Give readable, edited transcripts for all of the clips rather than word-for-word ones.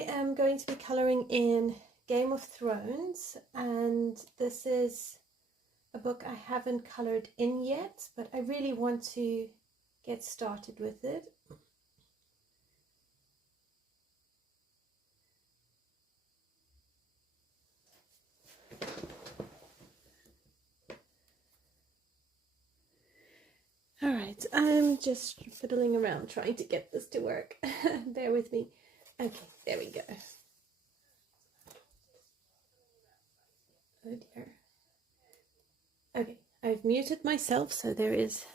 I am going to be colouring in Game of Thrones, and this is a book I haven't coloured in yet, but I really want to get started with it. Alright, I'm just fiddling around trying to get this to work. Bear with me. Okay, there we go. Oh dear. Okay, I've muted myself so there is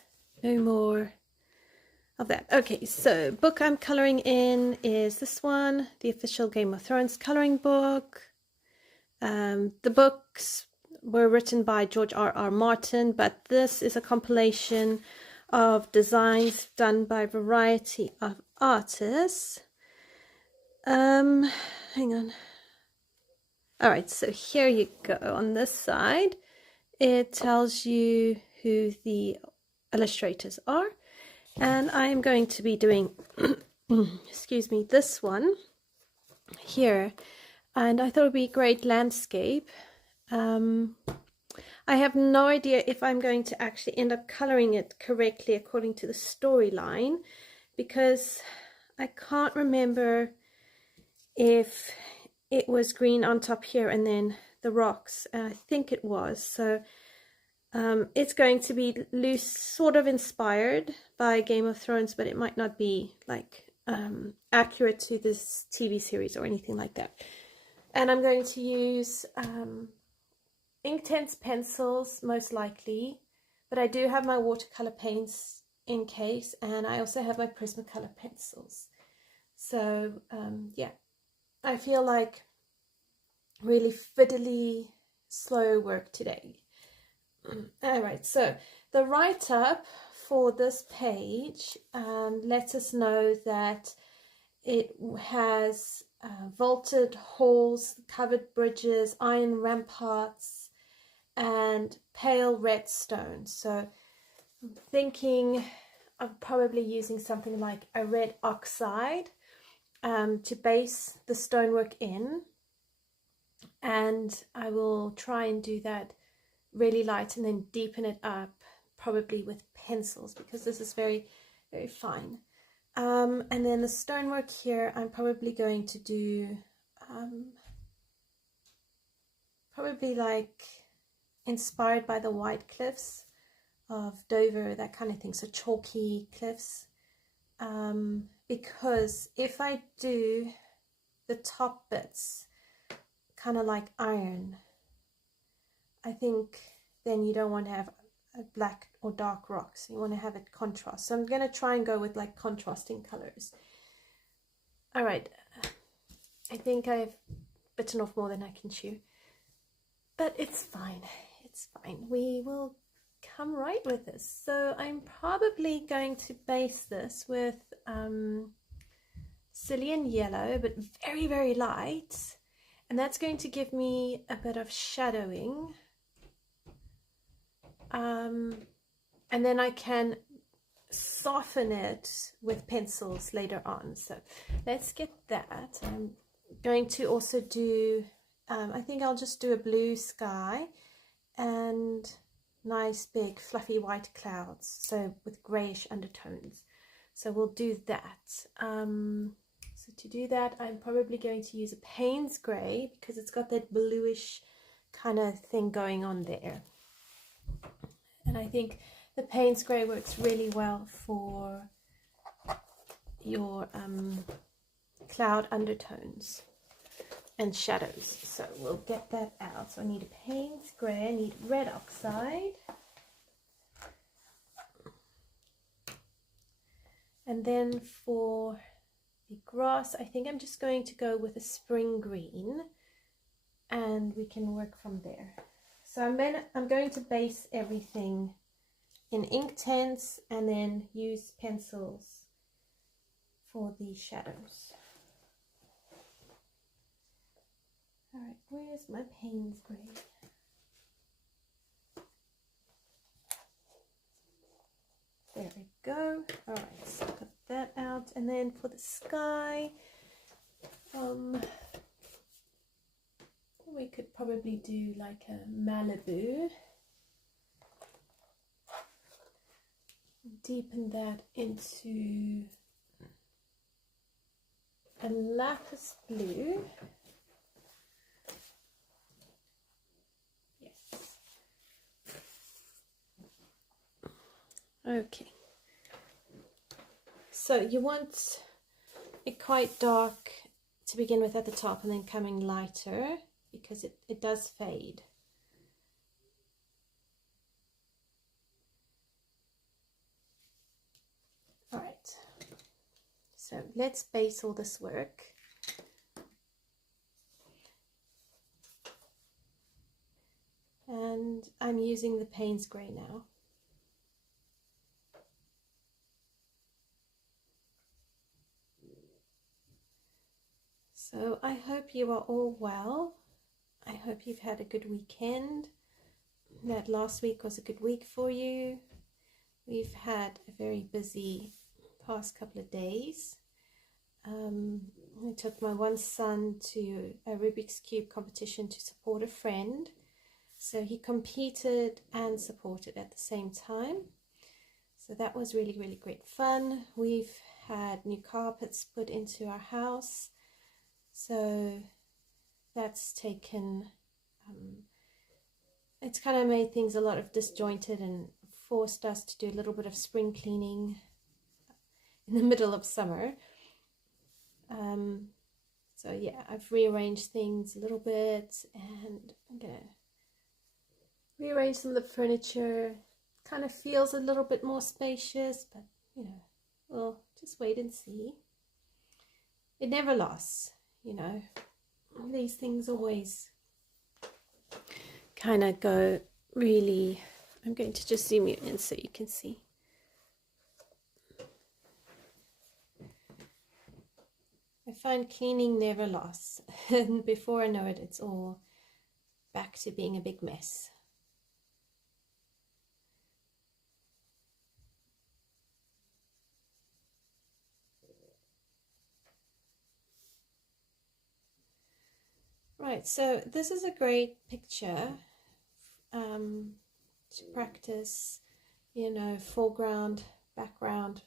no more of that. Okay, so book I'm colouring in is this one, the official Game of Thrones colouring book. The books were written by George R.R. Martin, but this is a compilation of designs done by a variety of artists. Hang on. All right, so here you go. On this side, it tells you who the illustrators are. And I am going to be doing, excuse me, this one here. And I thought it would be a great landscape. I have no idea if I'm going to actually end up coloring it correctly according to the storyline, because I can't remember if it was green on top here and then the rocks. I think it was. So it's going to be loose, sort of inspired by Game of Thrones, but it might not be like accurate to this TV series or anything like that. And I'm going to use Inktense pencils, most likely, but I do have my watercolor paints in case, and I also have my Prismacolor pencils. So yeah, I feel like really fiddly, slow work today. Alright, so the write-up for this page lets us know that it has vaulted halls, covered bridges, iron ramparts, and pale red stone. So I'm thinking of probably using something like a red oxide to base the stonework in, and I will try and do that really light and then deepen it up, probably with pencils, because this is very, very fine. And then the stonework here, I'm probably going to do probably like inspired by the white cliffs of Dover, that kind of thing, so chalky cliffs, because if I do the top bits kind of like iron, I think then you don't want to have black or dark rocks. You want to have it contrast. So I'm going to try and go with like contrasting colors. All right. I think I've bitten off more than I can chew. But it's fine. It's fine. We will come right with this. So I'm probably going to base this with Sicilian Yellow, but very, very light. And that's going to give me a bit of shadowing. And then I can soften it with pencils later on. So let's get that. I'm going to also do, I think I'll just do a blue sky and nice big fluffy white clouds, so with grayish undertones. So we'll do that. So to do that, I'm probably going to use a Paynes Grey, because it's got that bluish kind of thing going on there. And I think the Paynes Grey works really well for your cloud undertones and shadows. So we'll get that out. So I need a Paynes Grey, I need Red Oxide. And then for the grass, I think I'm just going to go with a spring green, and we can work from there. So I'm going to base everything in Inktense and then use pencils for the shadows. Alright, where's my Paynes Grey? There we go. Alright, so got that out. And then for the sky, We could probably do like a Malibu. Deepen that into a lapis blue. Yes. Okay. So you want it quite dark to begin with at the top and then coming lighter because it does fade. All right. So let's base all this work. And I'm using the Paynes Grey now. So I hope you are all well. I hope you've had a good weekend. That last week was a good week for you. We've had a very busy past couple of days. I took my one son to a Rubik's Cube competition to support a friend. So he competed and supported at the same time. So that was really, really great fun. We've had new carpets put into our house. So that's taken, it's kind of made things a lot of disjointed and forced us to do a little bit of spring cleaning in the middle of summer. So yeah, I've rearranged things a little bit and I'm gonna rearrange some of the furniture. Kind of feels a little bit more spacious, but you know, we'll just wait and see. It never lasts, you know. These things always kind of go really. I'm going to just zoom you in so you can see. I find cleaning never lasts, and before I know it, it's all back to being a big mess. Right, so this is a great picture to practice, you know, foreground, background,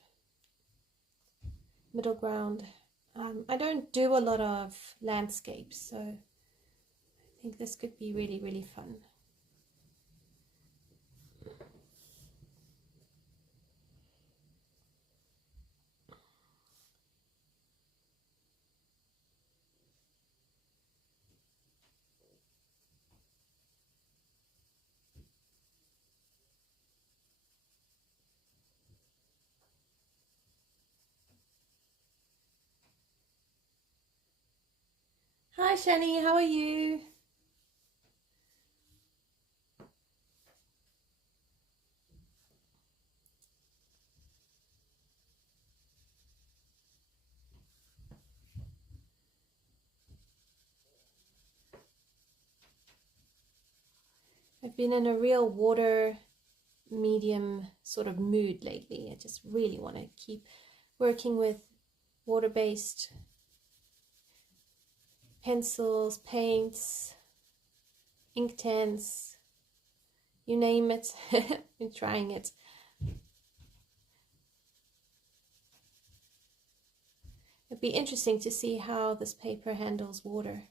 middle ground. I don't do a lot of landscapes, so I think this could be really, really fun. Hi Shani, how are you? I've been in a real water medium sort of mood lately. I just really want to keep working with water-based pencils, paints, Inktense, you name it. I'm trying it. It'd be interesting to see how this paper handles water.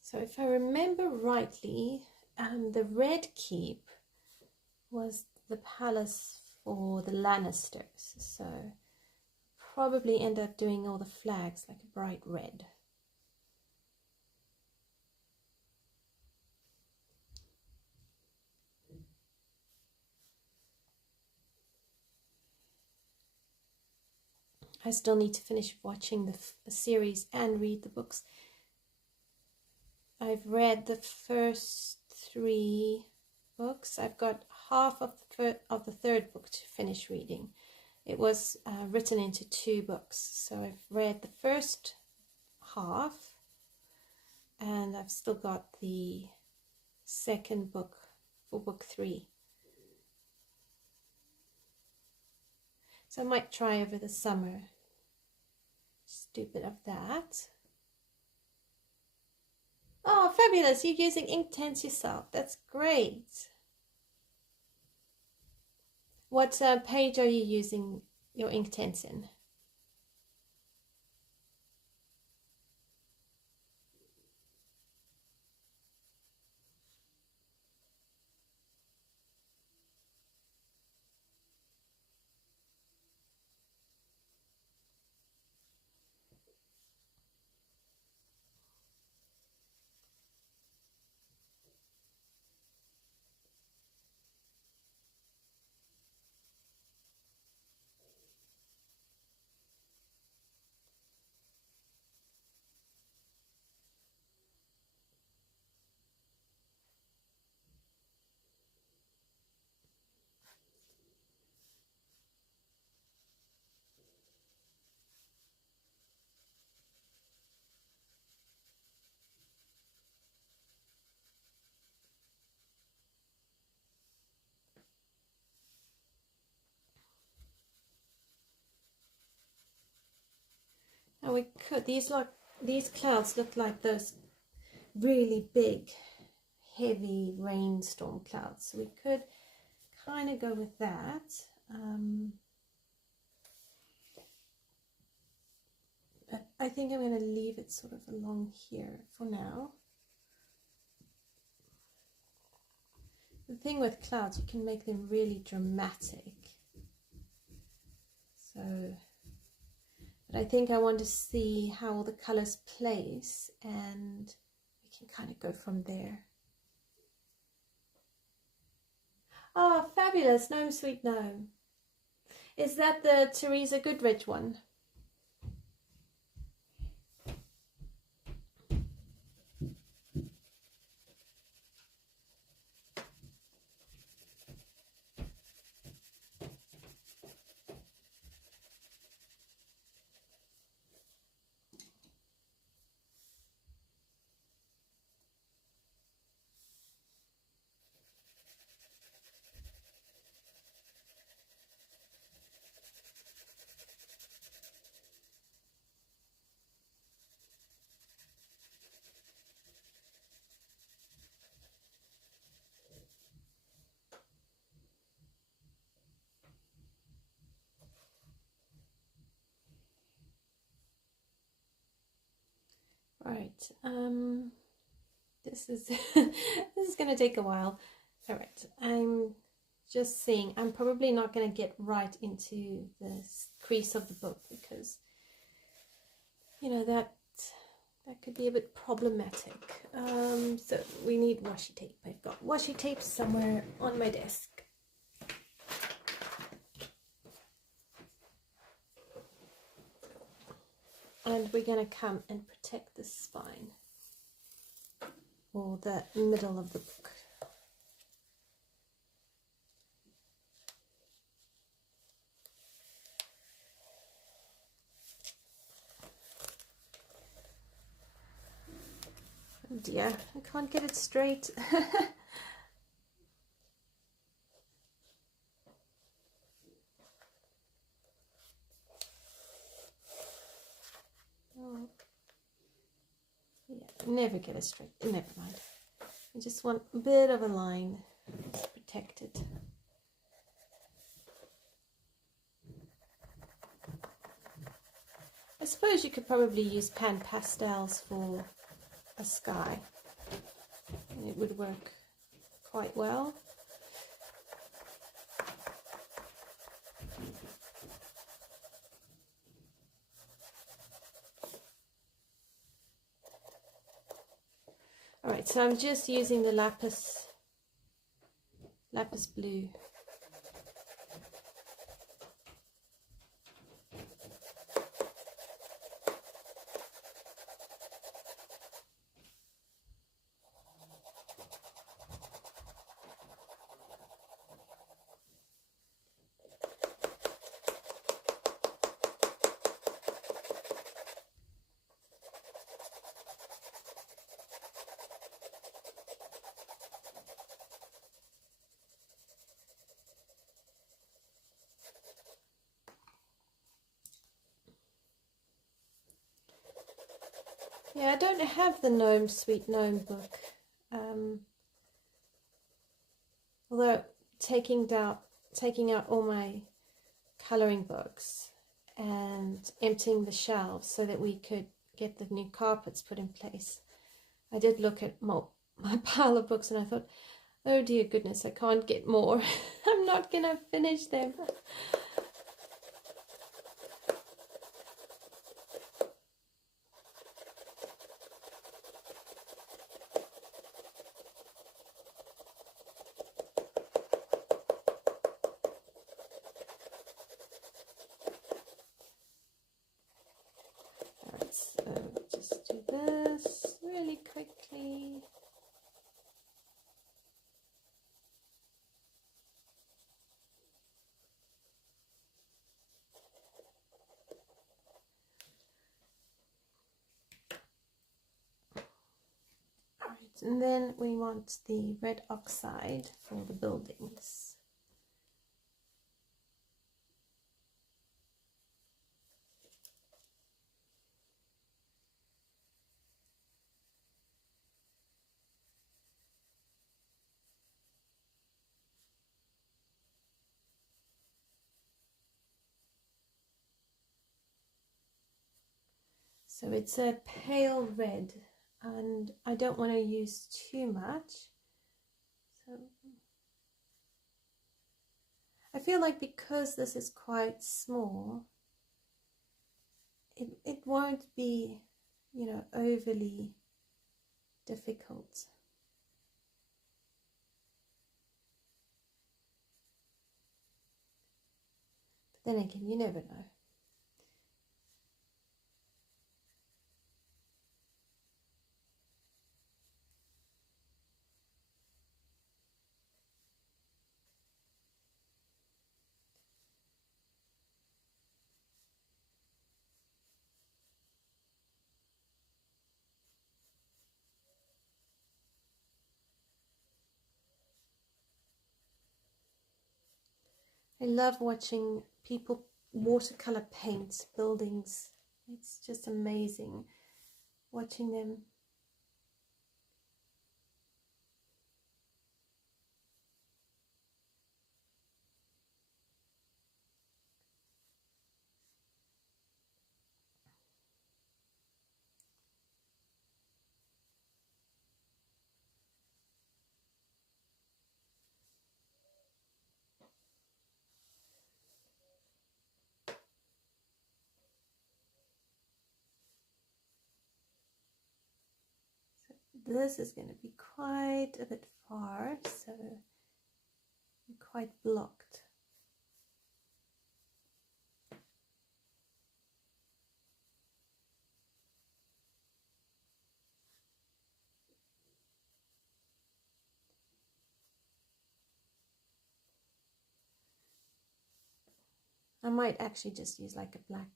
So if I remember rightly, the Red Keep was the palace for the Lannisters, so probably end up doing all the flags like a bright red. I still need to finish watching the series and read the books. I've read the first 3 books. I've got half of the third book to finish reading. It was written into 2 books, so I've read the first half, and I've still got the second book for book 3. So I might try over the summer. Just do a bit of that. Oh, fabulous! You're using Inktense yourself. That's great. What page are you using your Inktense in? Now we could, these clouds look like those really big, heavy rainstorm clouds. So we could kind of go with that. But I think I'm going to leave it sort of along here for now. The thing with clouds, you can make them really dramatic. So, but I think I want to see how all the colors place, and we can kind of go from there. Oh, fabulous! Gnome Sweet Gnome. Is that the Teresa Goodrich one? Right, this is this is going to take a while. All right, I'm just seeing, I'm probably not going to get right into the crease of the book because, you know, that could be a bit problematic. So we need washi tape. I've got washi tape somewhere on my desk. And we're going to come and protect the spine, or the middle of the book. Oh dear, I can't get it straight. Oh. Yeah, never get it straight. Never mind. I just want a bit of a line to protect it. I suppose you could probably use pan pastels for a sky, and it would work quite well. Alright, so I'm just using the lapis blue. Yeah, I don't have the Gnome Sweet Gnome book. Although taking out all my colouring books and emptying the shelves so that we could get the new carpets put in place, I did look at my pile of books and I thought, oh dear goodness, I can't get more. I'm not gonna finish them. Alright, so just do this really quickly. And then we want the red oxide for the buildings. So it's a pale red, and I don't want to use too much. So I feel like because this is quite small, it won't be, you know, overly difficult. But then again, you never know. I love watching people watercolor paint buildings. It's just amazing watching them. This is going to be quite a bit far, so I'm quite blocked. I might actually just use like a black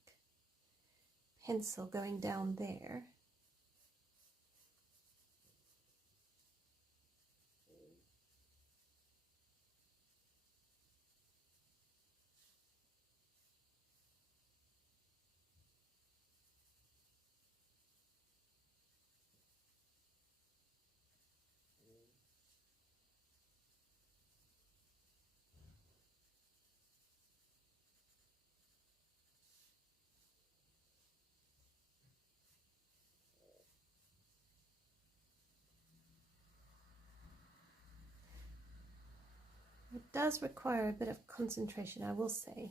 pencil going down there. It does require a bit of concentration, I will say.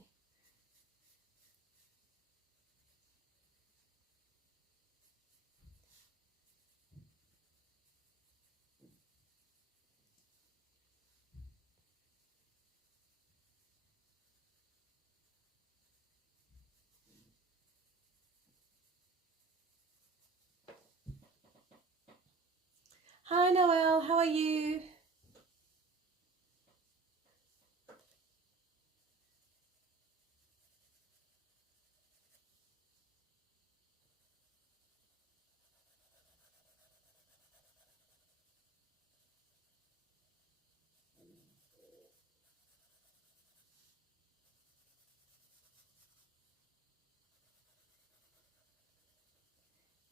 Hi Noelle, how are you?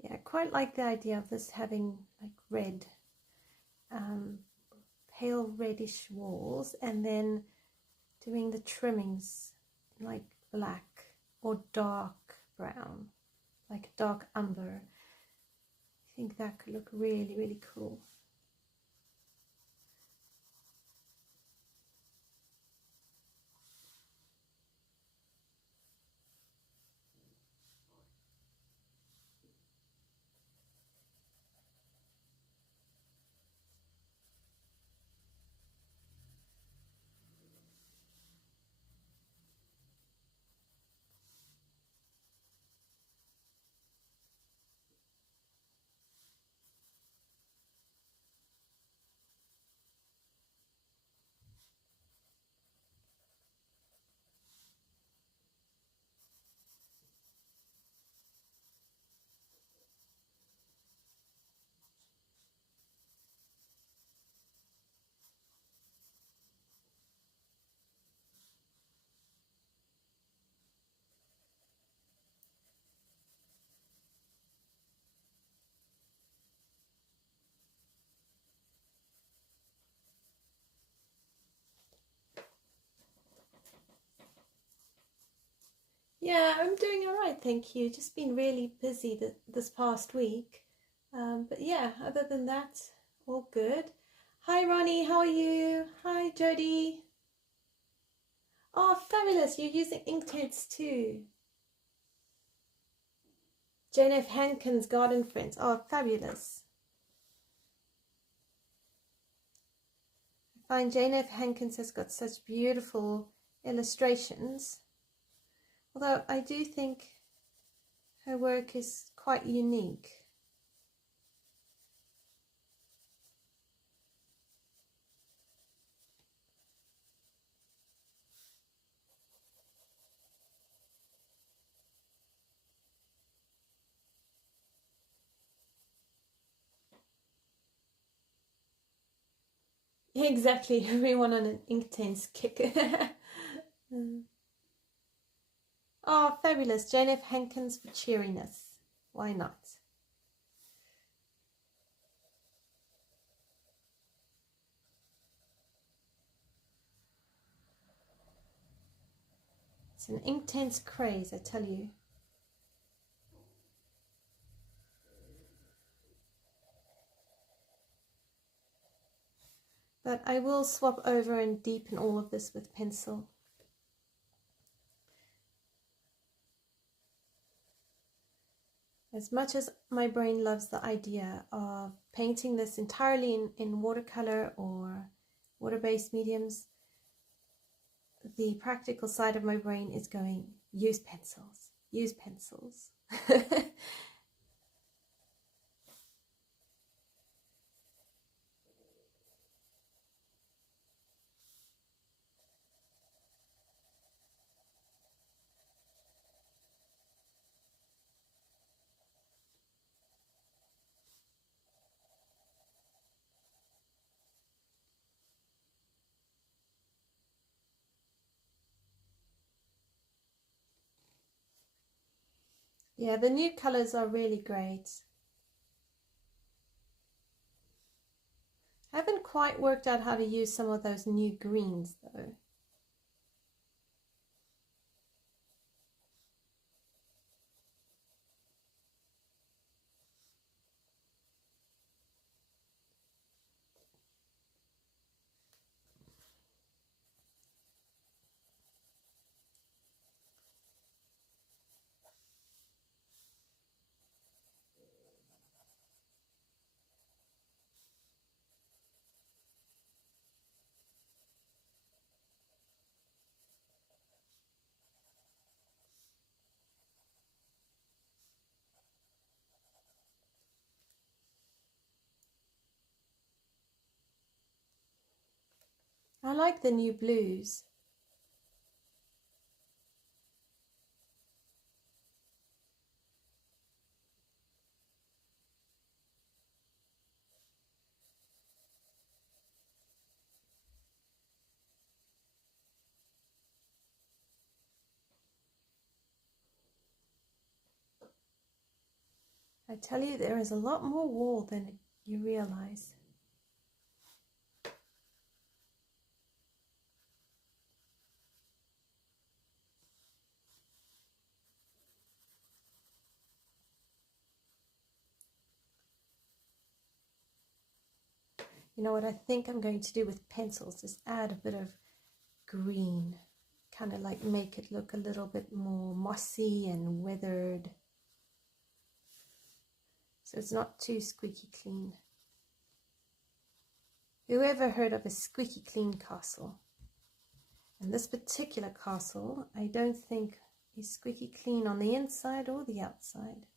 Yeah, quite like the idea of this having like red, pale reddish walls, and then doing the trimmings in like black or dark brown, like dark umber. I think that could look really, really cool. Yeah, I'm doing all right, thank you. Just been really busy this past week. But yeah, other than that, all good. Hi, Ronnie, how are you? Hi, Jody. Oh, fabulous, you're using Inktense too. Jane F. Hankins' Garden Friends. Oh, fabulous. I find Jane F. Hankins has got such beautiful illustrations. Although I do think her work is quite unique. Exactly, everyone on an Inktense kick. Oh, fabulous. Jane F. Hankins for cheeriness. Why not? It's an Inktense craze, I tell you. But I will swap over and deepen all of this with pencil. As much as my brain loves the idea of painting this entirely in watercolor or water-based mediums, the practical side of my brain is going, use pencils, use pencils. Yeah, the new colors are really great. I haven't quite worked out how to use some of those new greens though. I like the new blues. I tell you, there is a lot more wall than you realize. You know what I think I'm going to do with pencils is add a bit of green, kind of like make it look a little bit more mossy and weathered, so it's not too squeaky clean. Whoever heard of a squeaky clean castle? And this particular castle, I don't think is squeaky clean on the inside or the outside.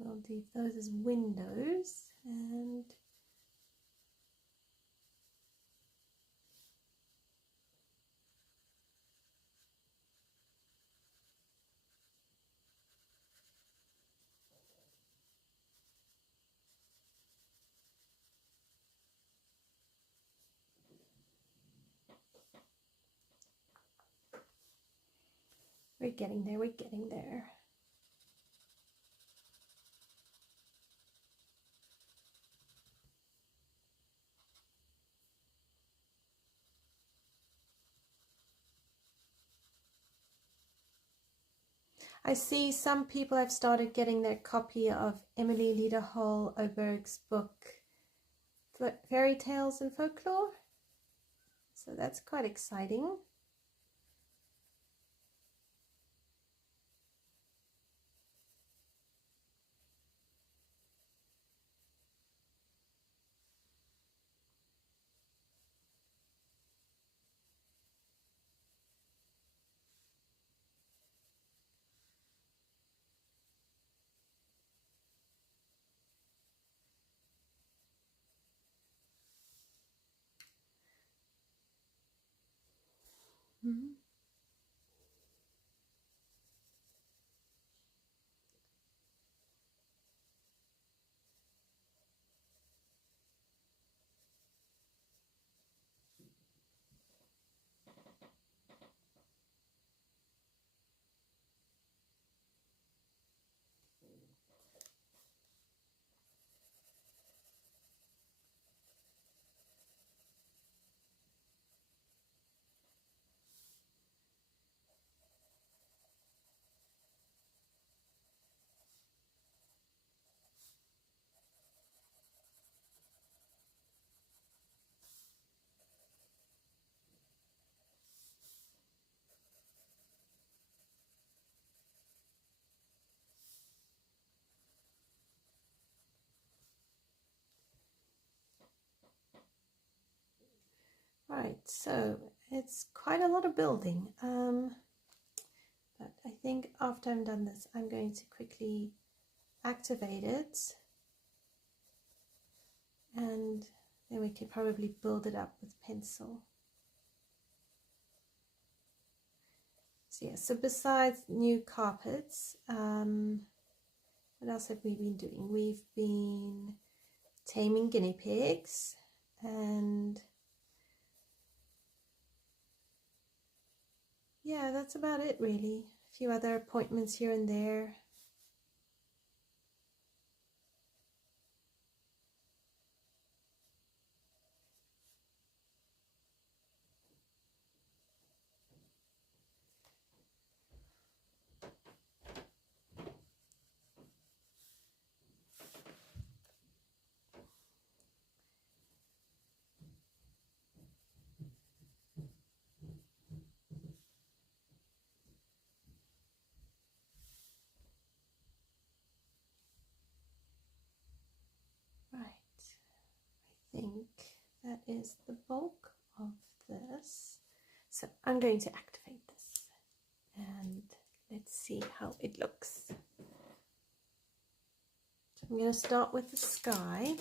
We'll leave those as windows, and we're getting there, we're getting there. I see some people have started getting their copy of Emily Lederhall Oberg's book, Fairy Tales and Folklore. So that's quite exciting. Mm-hmm. Right, so it's quite a lot of building, but I think after I'm done this, I'm going to quickly activate it, and then we could probably build it up with pencil. So yeah, so besides new carpets, what else have we been doing? We've been taming guinea pigs, and yeah, that's about it really. A few other appointments here and there. that is the bulk of this. So I'm going to activate this and let's see how it looks. So I'm going to start with the sky.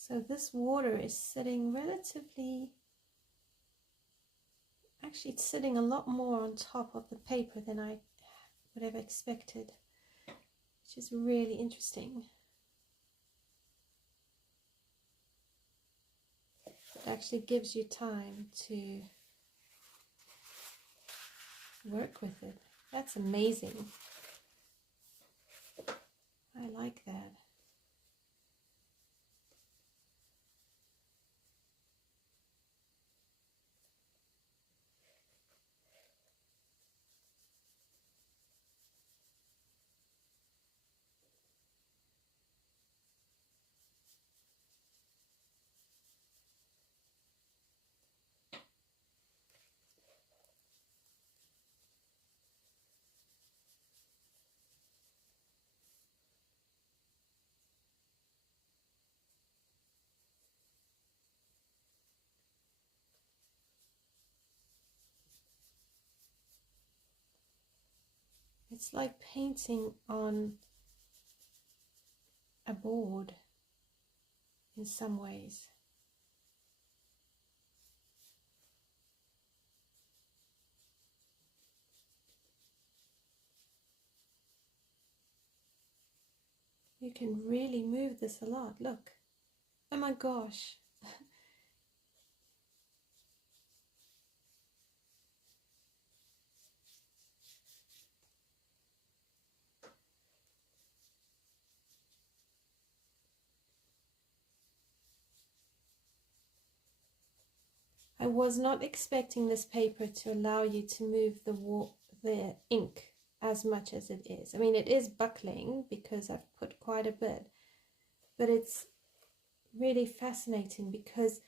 So this water is sitting relatively, actually it's sitting a lot more on top of the paper than I would have expected, which is really interesting. It actually gives you time to work with it. That's amazing. I like that. It's like painting on a board in some ways. You can really move this a lot, look. Oh my gosh. I was not expecting this paper to allow you to move the ink as much as it is. I mean, it is buckling because I've put quite a bit, but it's really fascinating because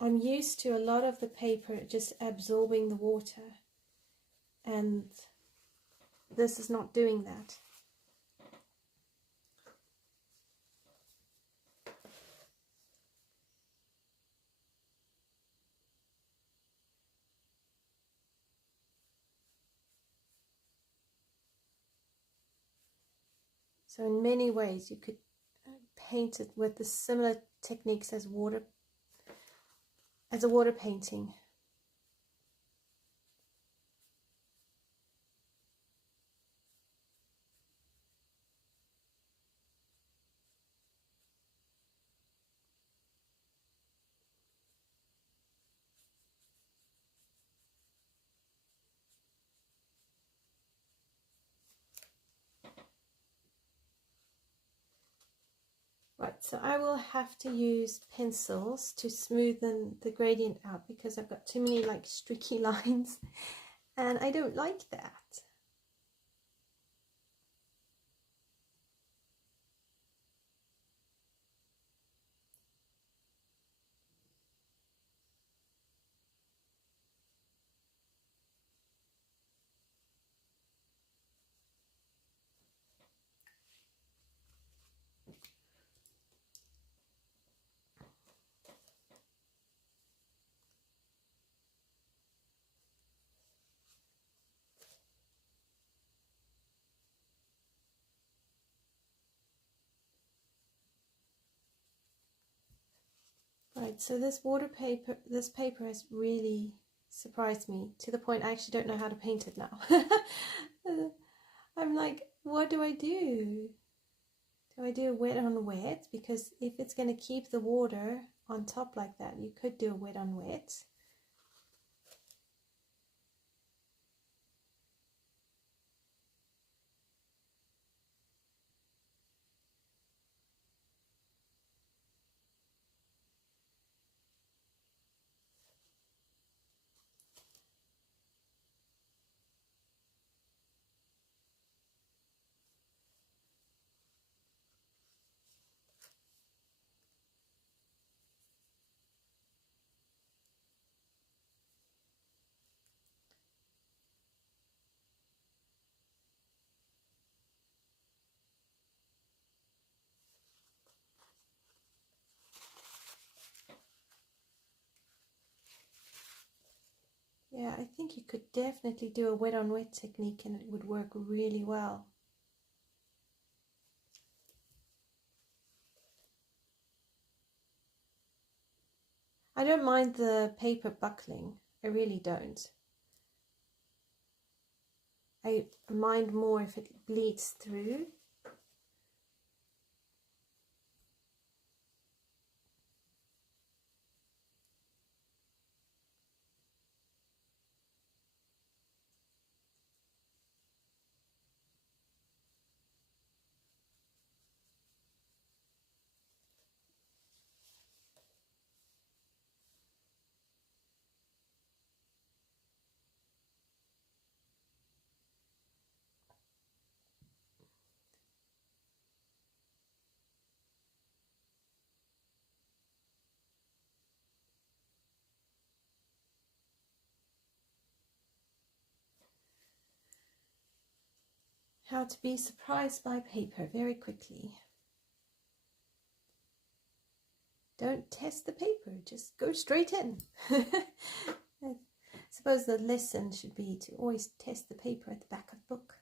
I'm used to a lot of the paper just absorbing the water, and this is not doing that. So in many ways you could paint it with the similar techniques as a water painting. Right, so I will have to use pencils to smoothen the gradient out because I've got too many like streaky lines and I don't like that. Right, so this paper has really surprised me to the point I actually don't know how to paint it now. I'm like, what do I do? Do I do a wet on wet? Because if it's going to keep the water on top like that, you could do a wet on wet. Yeah, I think you could definitely do a wet on wet technique and it would work really well. I don't mind the paper buckling, I really don't. I mind more if it bleeds through. How to be surprised by paper very quickly. Don't test the paper, just go straight in. I suppose the lesson should be to always test the paper at the back of the book.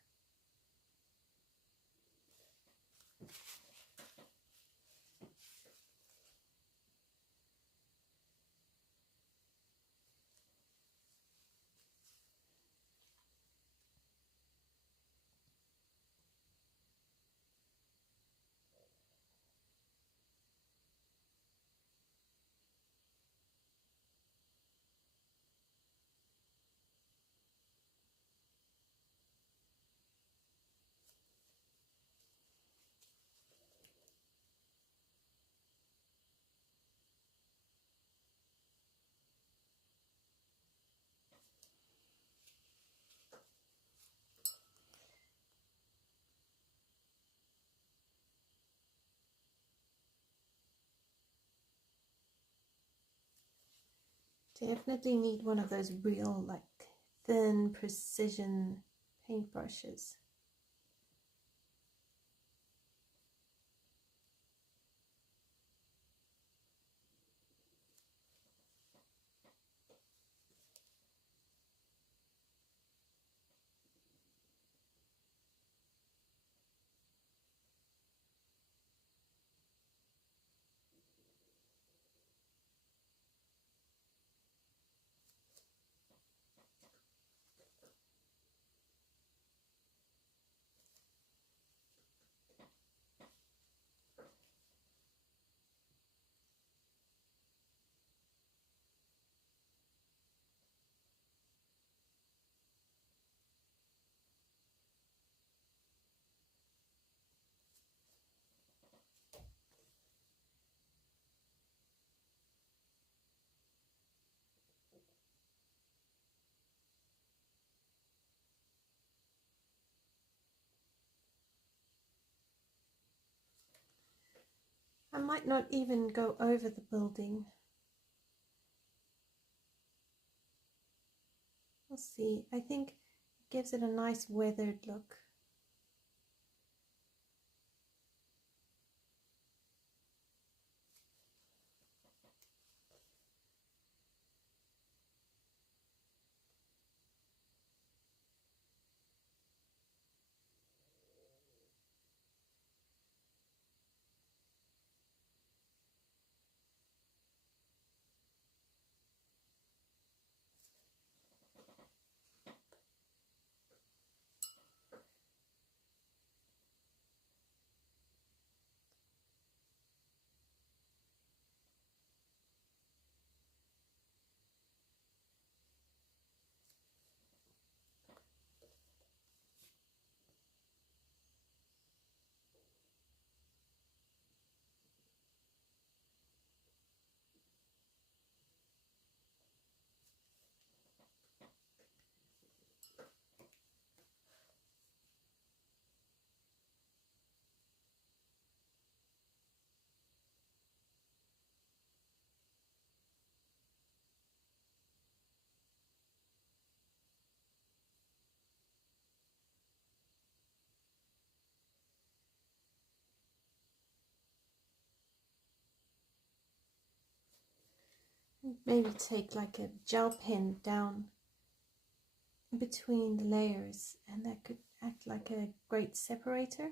Definitely need one of those real, like, thin precision paintbrushes. I might not even go over the building. We'll see. I think it gives it a nice weathered look. Maybe take like a gel pen down in between the layers, and that could act like a great separator.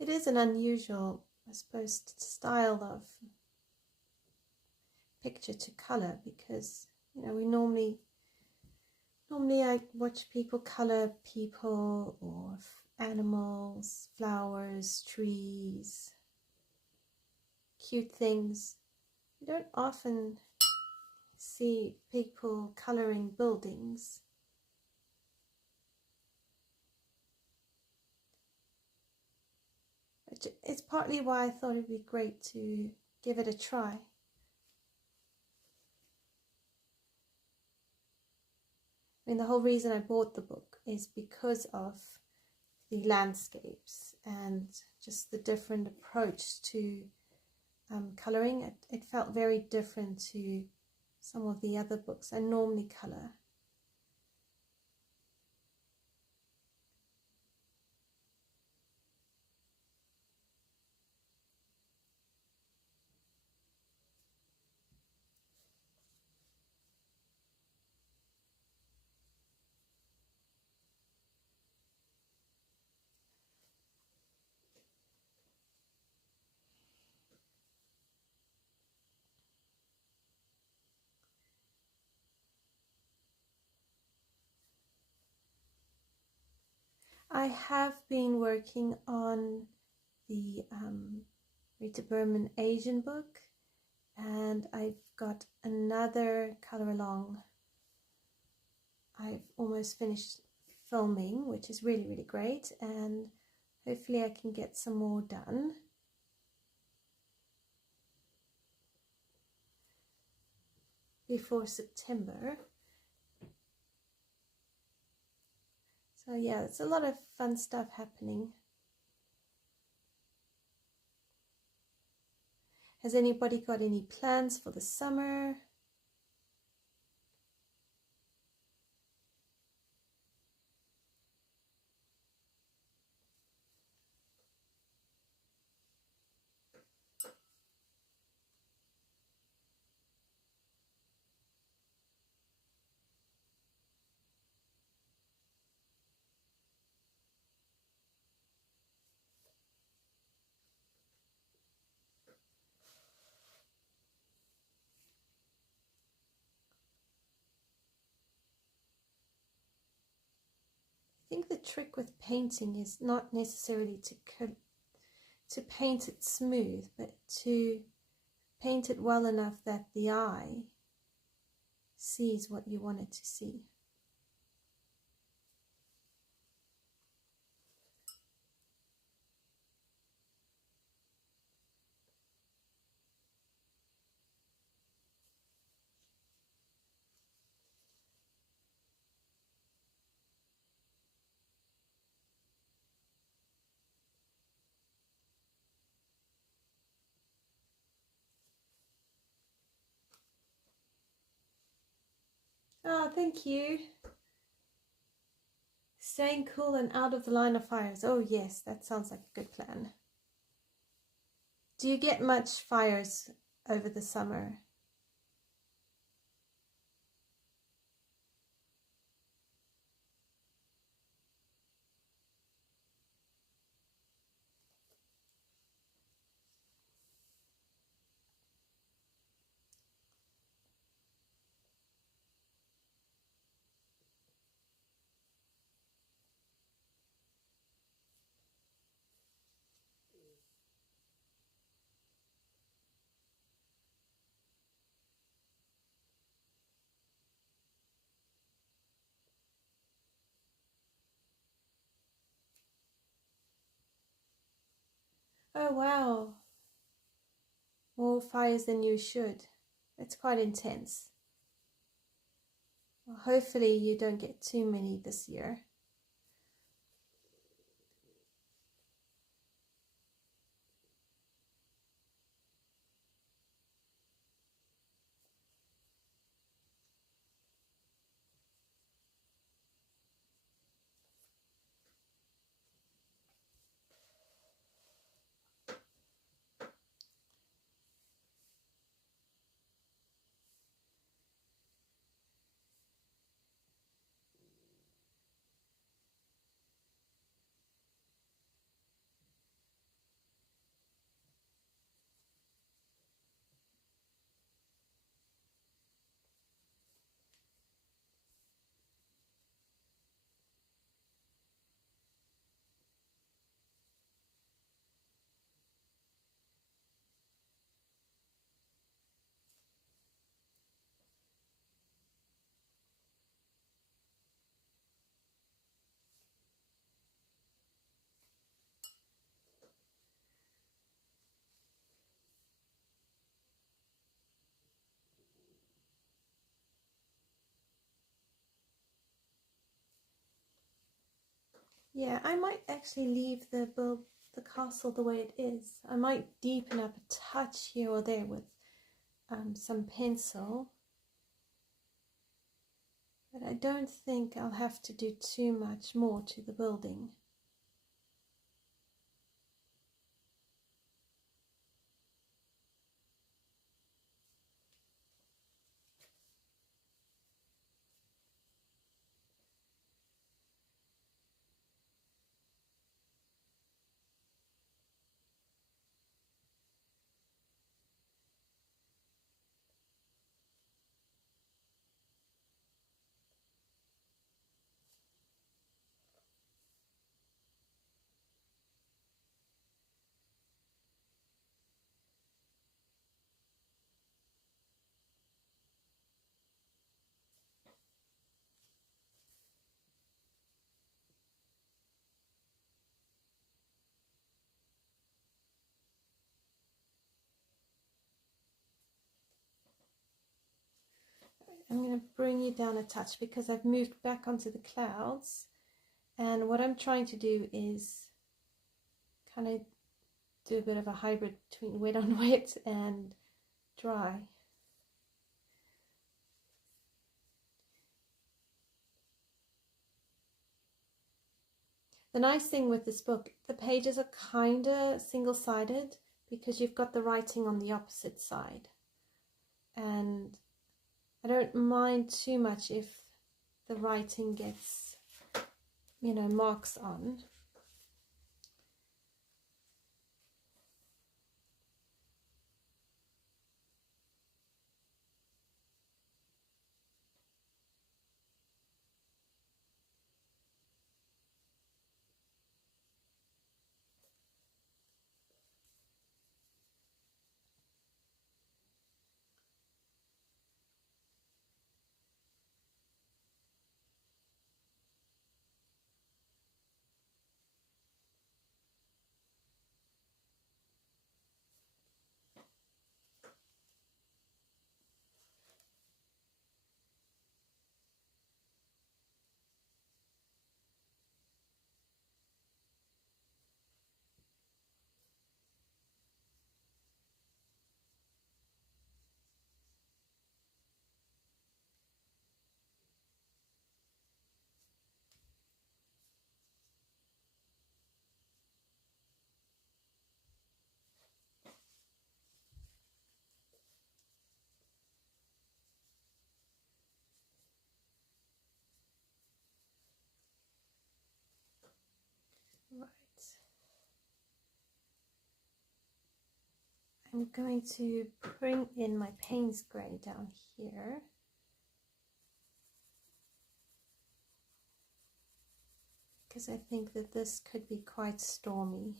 It is an unusual, I suppose, style of picture to color, because we normally I watch people color people or animals, flowers, trees, cute things. You don't often see people coloring buildings. It's partly why I thought it'd be great to give it a try. I mean, the whole reason I bought the book is because of the landscapes and just the different approach to colouring. It felt very different to some of the other books I normally colour. I have been working on the Rita Berman Asian book, and I've got another colour along. I've almost finished filming, which is really, really great, and hopefully I can get some more done. Before September. So yeah, it's a lot of fun stuff happening. Has anybody got any plans for the summer? I think the trick with painting is not necessarily to paint it smooth, but to paint it well enough that the eye sees what you want it to see. Oh, thank you. Staying cool and out of the line of fires. Oh yes, that sounds like a good plan. Do you get much fires over the summer? Oh wow, more fires than you should. It's quite intense. Well, hopefully you don't get too many this year. Yeah, I might actually leave the castle the way it is. I might deepen up a touch here or there with some pencil, but I don't think I'll have to do too much more to the building. I'm going to bring you down a touch because I've moved back onto the clouds, and what I'm trying to do is kind of do a bit of a hybrid between wet on wet and dry. The nice thing with this book, the pages are kind of single-sided because you've got the writing on the opposite side, and I don't mind too much if the writing gets, you know, marks on. Right. I'm going to bring in my Paynes Grey down here. Because I think that this could be quite stormy.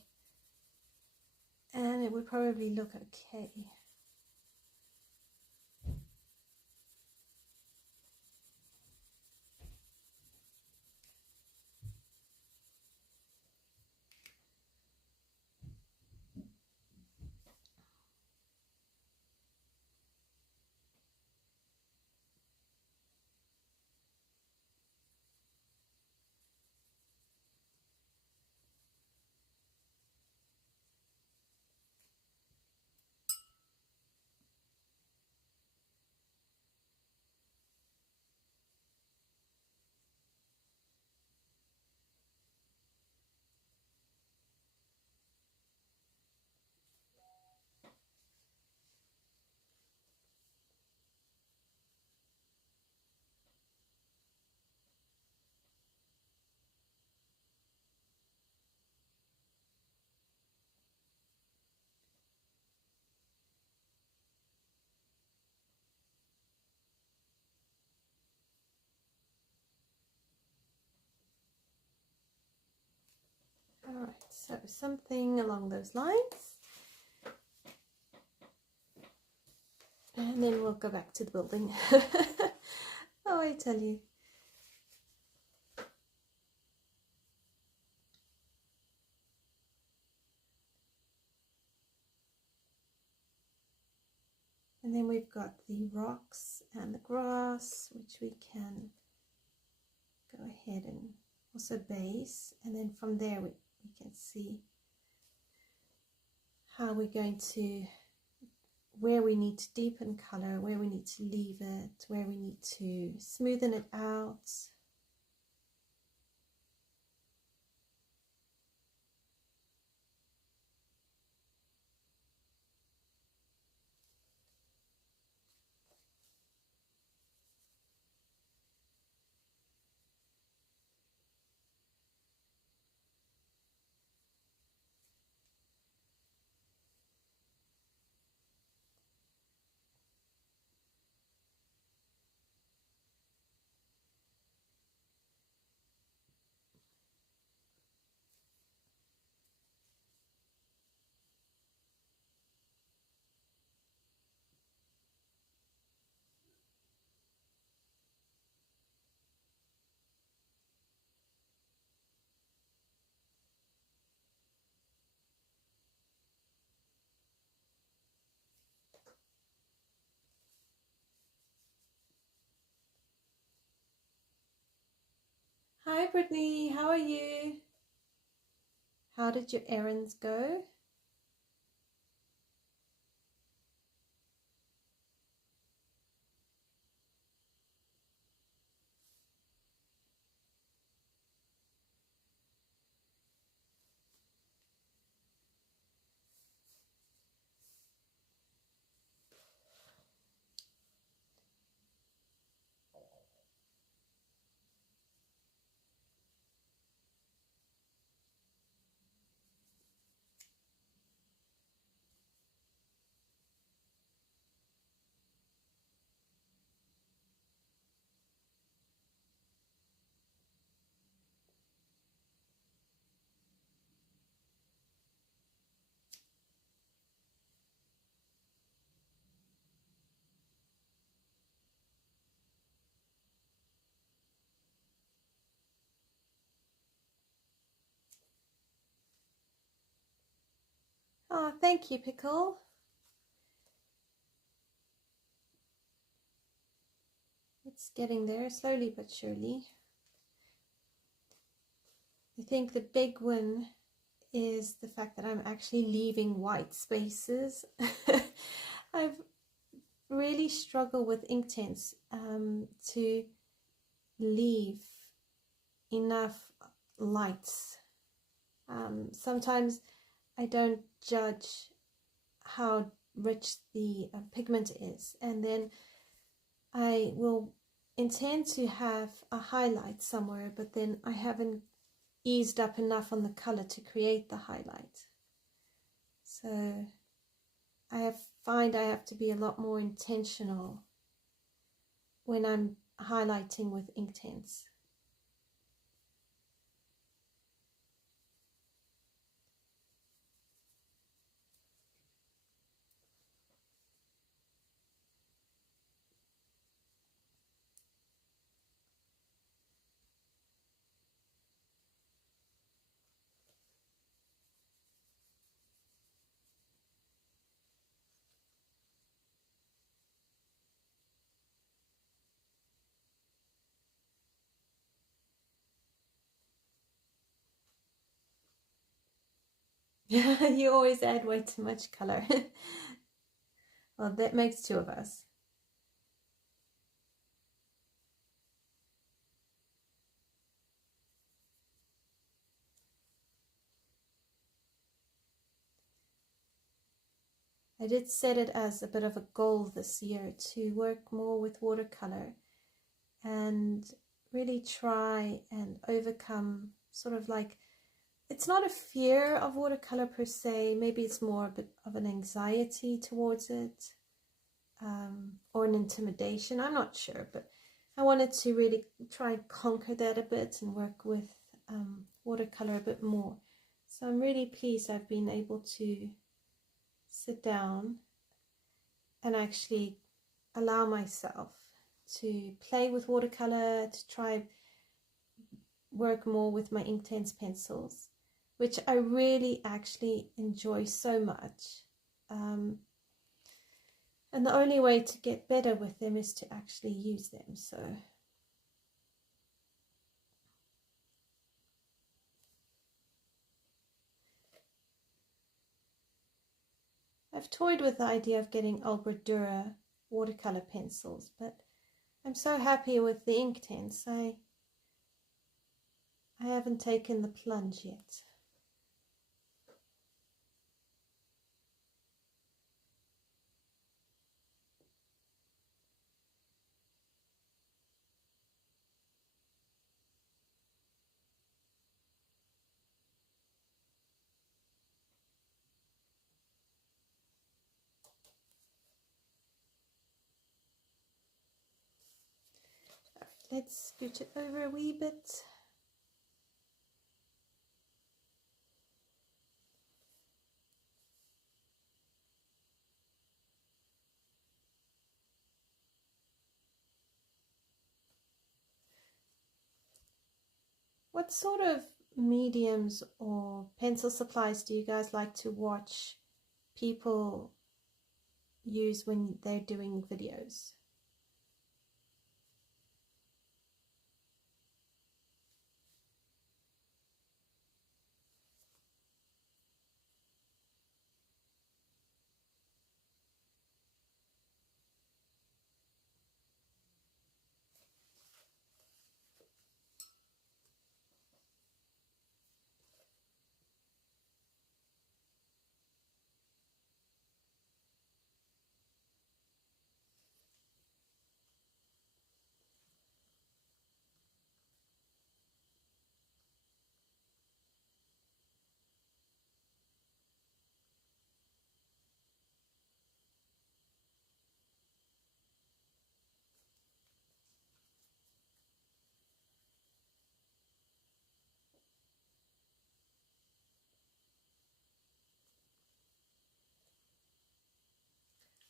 And it would probably look okay. Alright, so something along those lines. And then we'll go back to the building. Oh, I tell you. And then we've got the rocks and the grass, which we can go ahead and also base. And then from there we can see how we're going to, where we need to deepen color, where we need to leave it, where we need to smoothen it out. Hi Brittany, how are you? How did your errands go? Oh, thank you, Pickle. It's getting there, slowly but surely. I think the big win is the fact that I'm actually leaving white spaces. I've really struggled with Inktense to leave enough lights. Sometimes I don't judge how rich the pigment is, and then I will intend to have a highlight somewhere, but then I haven't eased up enough on the color to create the highlight. So I find I have to be a lot more intentional when I'm highlighting with Inktense. You always add way too much color. Well, that makes two of us. I did set it as a bit of a goal this year to work more with watercolor and really try and overcome sort of like, it's not a fear of watercolor per se, maybe it's more a bit of an anxiety towards it, or an intimidation, I'm not sure, but I wanted to really try and conquer that a bit and work with watercolor a bit more. So I'm really pleased I've been able to sit down and actually allow myself to play with watercolor, to try work more with my Inktense pencils, which I really actually enjoy so much. And the only way to get better with them is to actually use them. So I've toyed with the idea of getting Albert Dürer watercolor pencils, but I'm so happy with the Inktense. I haven't taken the plunge yet. Let's scoot it over a wee bit. What sort of mediums or pencil supplies do you guys like to watch people use when they're doing videos?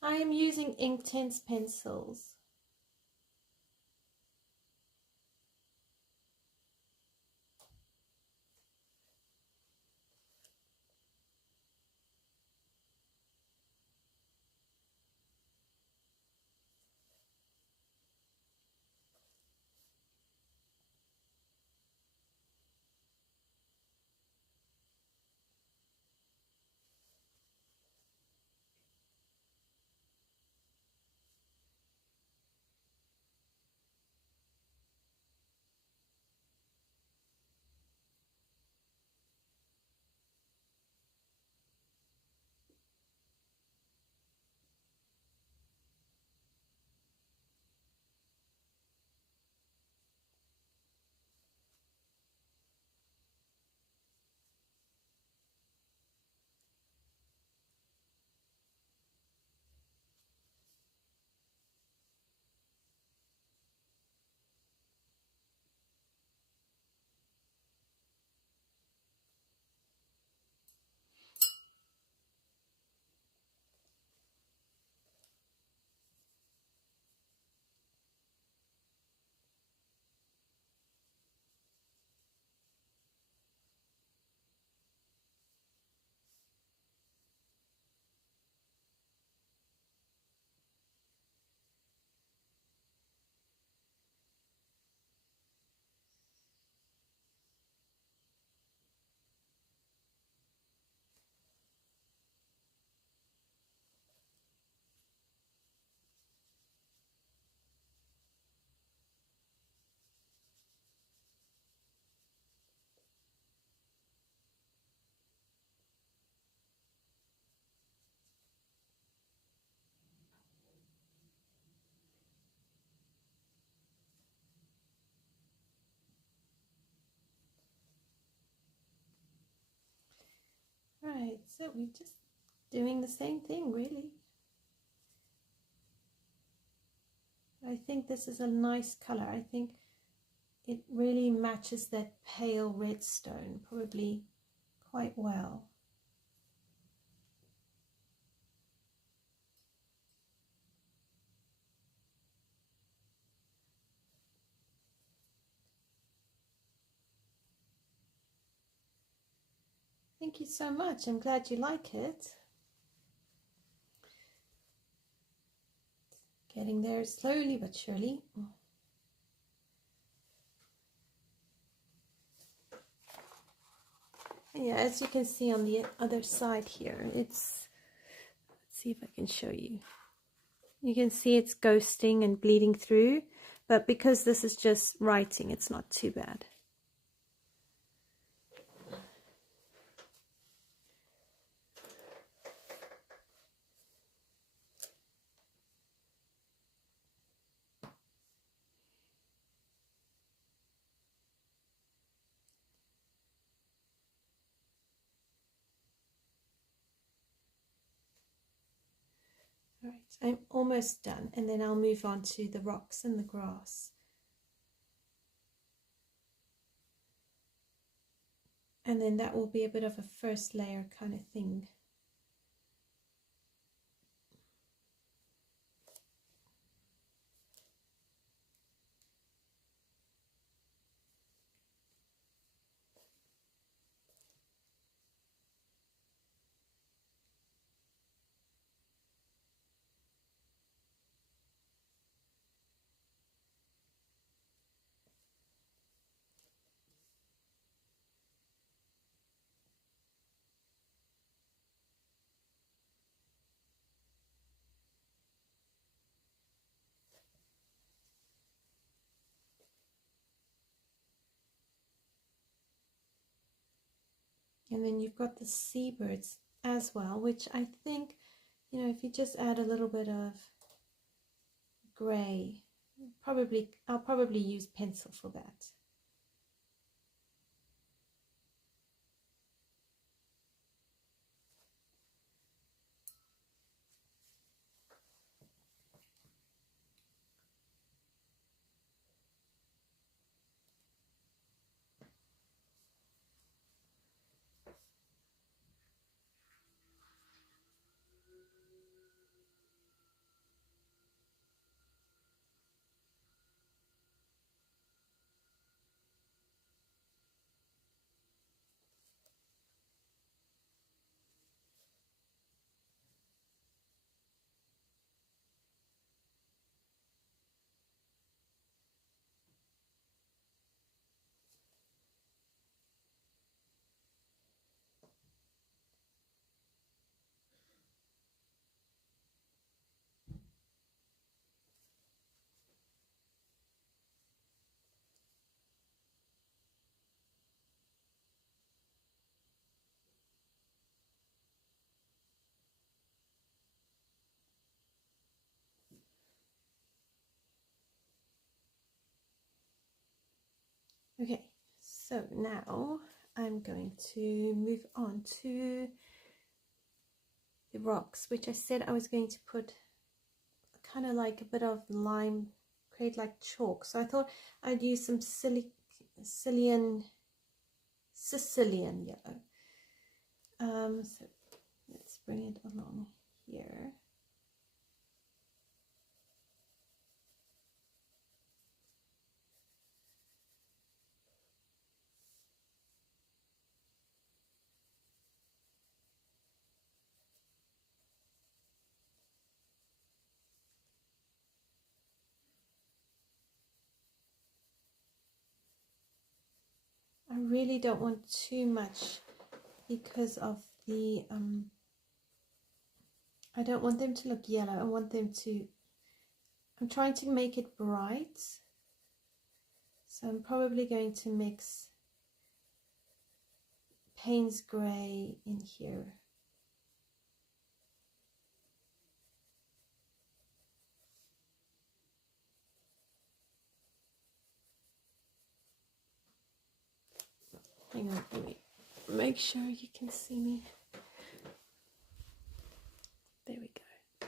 I am using Inktense pencils. Right, so we're just doing the same thing, really. I think this is a nice color. I think it really matches that pale red stone probably quite well. Thank you so much. I'm glad you like it. Getting there slowly but surely. And yeah, as you can see on the other side here, let's see if I can show you. You can see it's ghosting and bleeding through, but because this is just writing, it's not too bad. All right, I'm almost done, and then I'll move on to the rocks and the grass. And then that will be a bit of a first layer kind of thing. And then you've got the seabirds as well, which I think, you know, if you just add a little bit of grey, I'll probably use pencil for that. Okay, so now I'm going to move on to the rocks, which I said I was going to put kind of like a bit of lime, create like chalk. So I thought I'd use some Sicilian Yellow. So let's bring it along here. I really don't want too much because of the I don't want them to look yellow. I want them to, I'm trying to make it bright, so I'm probably going to mix Paynes Grey in here. Hang on, let me make sure you can see me. There we go.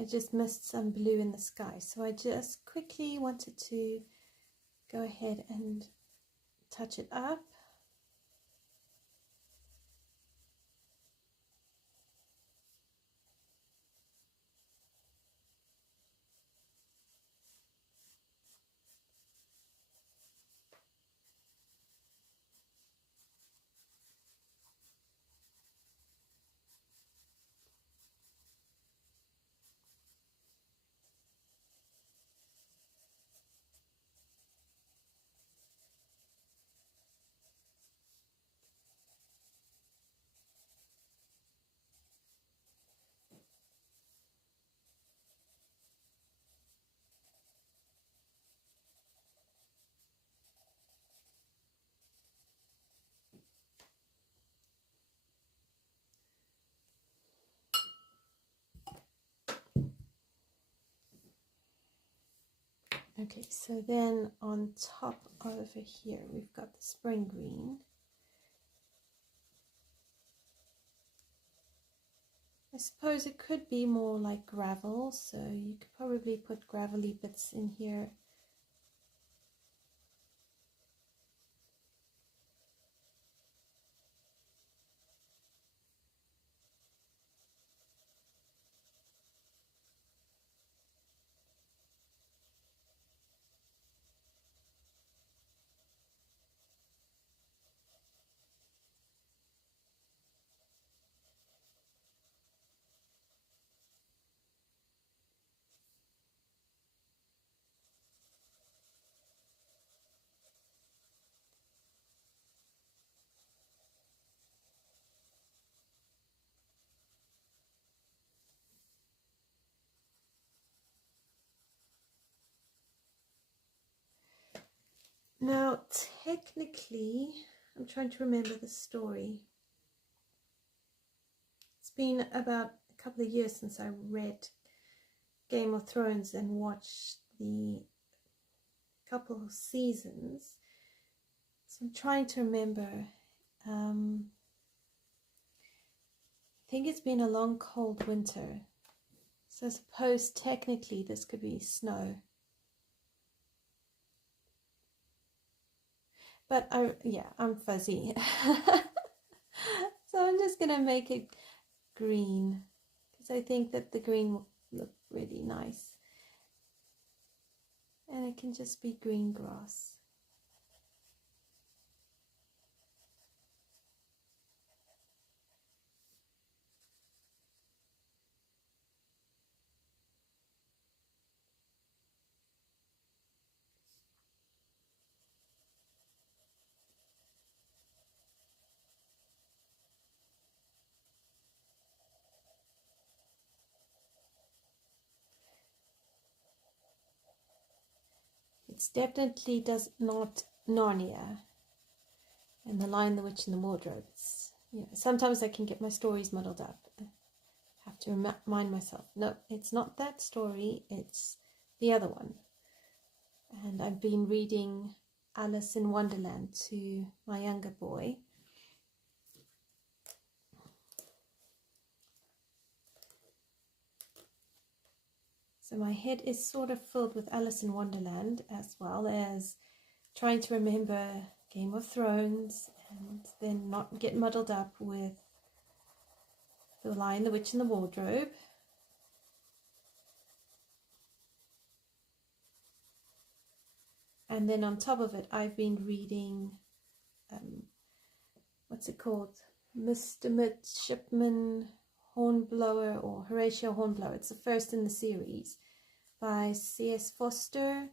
I just missed some blue in the sky, so I just quickly wanted to go ahead and touch it up. Okay, so then on top over here, we've got the spring green. I suppose it could be more like gravel, so you could probably put gravelly bits in here. Now, technically, I'm trying to remember the story. It's been about a couple of years since I read Game of Thrones and watched the couple of seasons. So I'm trying to remember. I think it's been a long, cold winter. So I suppose technically this could be snow. But I'm fuzzy. So I'm just going to make it green, because I think that the green will look really nice. And it can just be green grass. It's definitely does not Narnia and The Lion, the Witch and the Wardrobe. Sometimes I can get my stories muddled up. I have to remind myself, no, it's not that story, it's the other one. And I've been reading Alice in Wonderland to my younger boy. So my head is sort of filled with Alice in Wonderland, as well as trying to remember Game of Thrones, and then not get muddled up with The Lion, the Witch and the Wardrobe. And then on top of it, I've been reading, what's it called? Mr. Midshipman Hornblower, or Horatio Hornblower. It's the first in the series by C.S. Foster.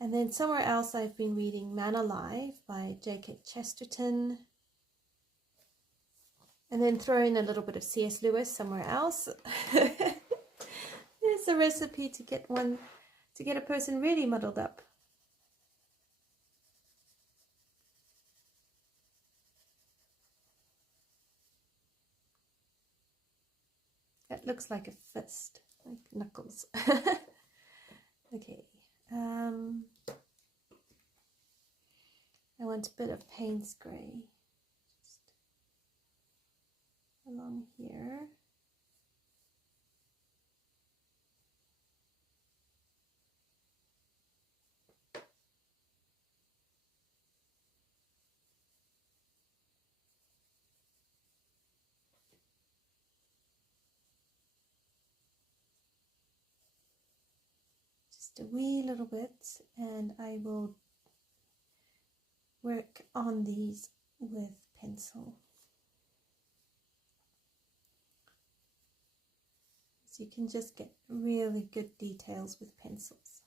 And then somewhere else I've been reading Man Alive by J.K. Chesterton. And then throw in a little bit of C.S. Lewis somewhere else. There's a recipe to get a person really muddled up. That looks like a fist, like knuckles. Okay. I want a bit of Paynes Grey just along here. just a wee little bit, and I will work on these with pencil. So you can just get really good details with pencils.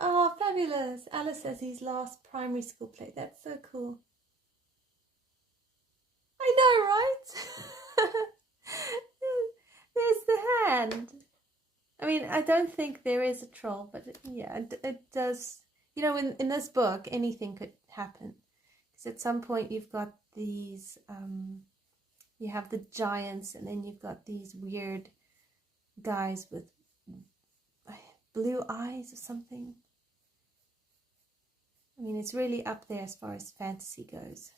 Oh, fabulous. Alice has his last primary school play. That's so cool. I know, right? There's the hand. I mean, I don't think there is a troll, but yeah, it does. You know, in this book, anything could happen. Because at some point you've got these, you have the giants, and then you've got these weird guys with blue eyes or something. I mean, it's really up there as far as fantasy goes.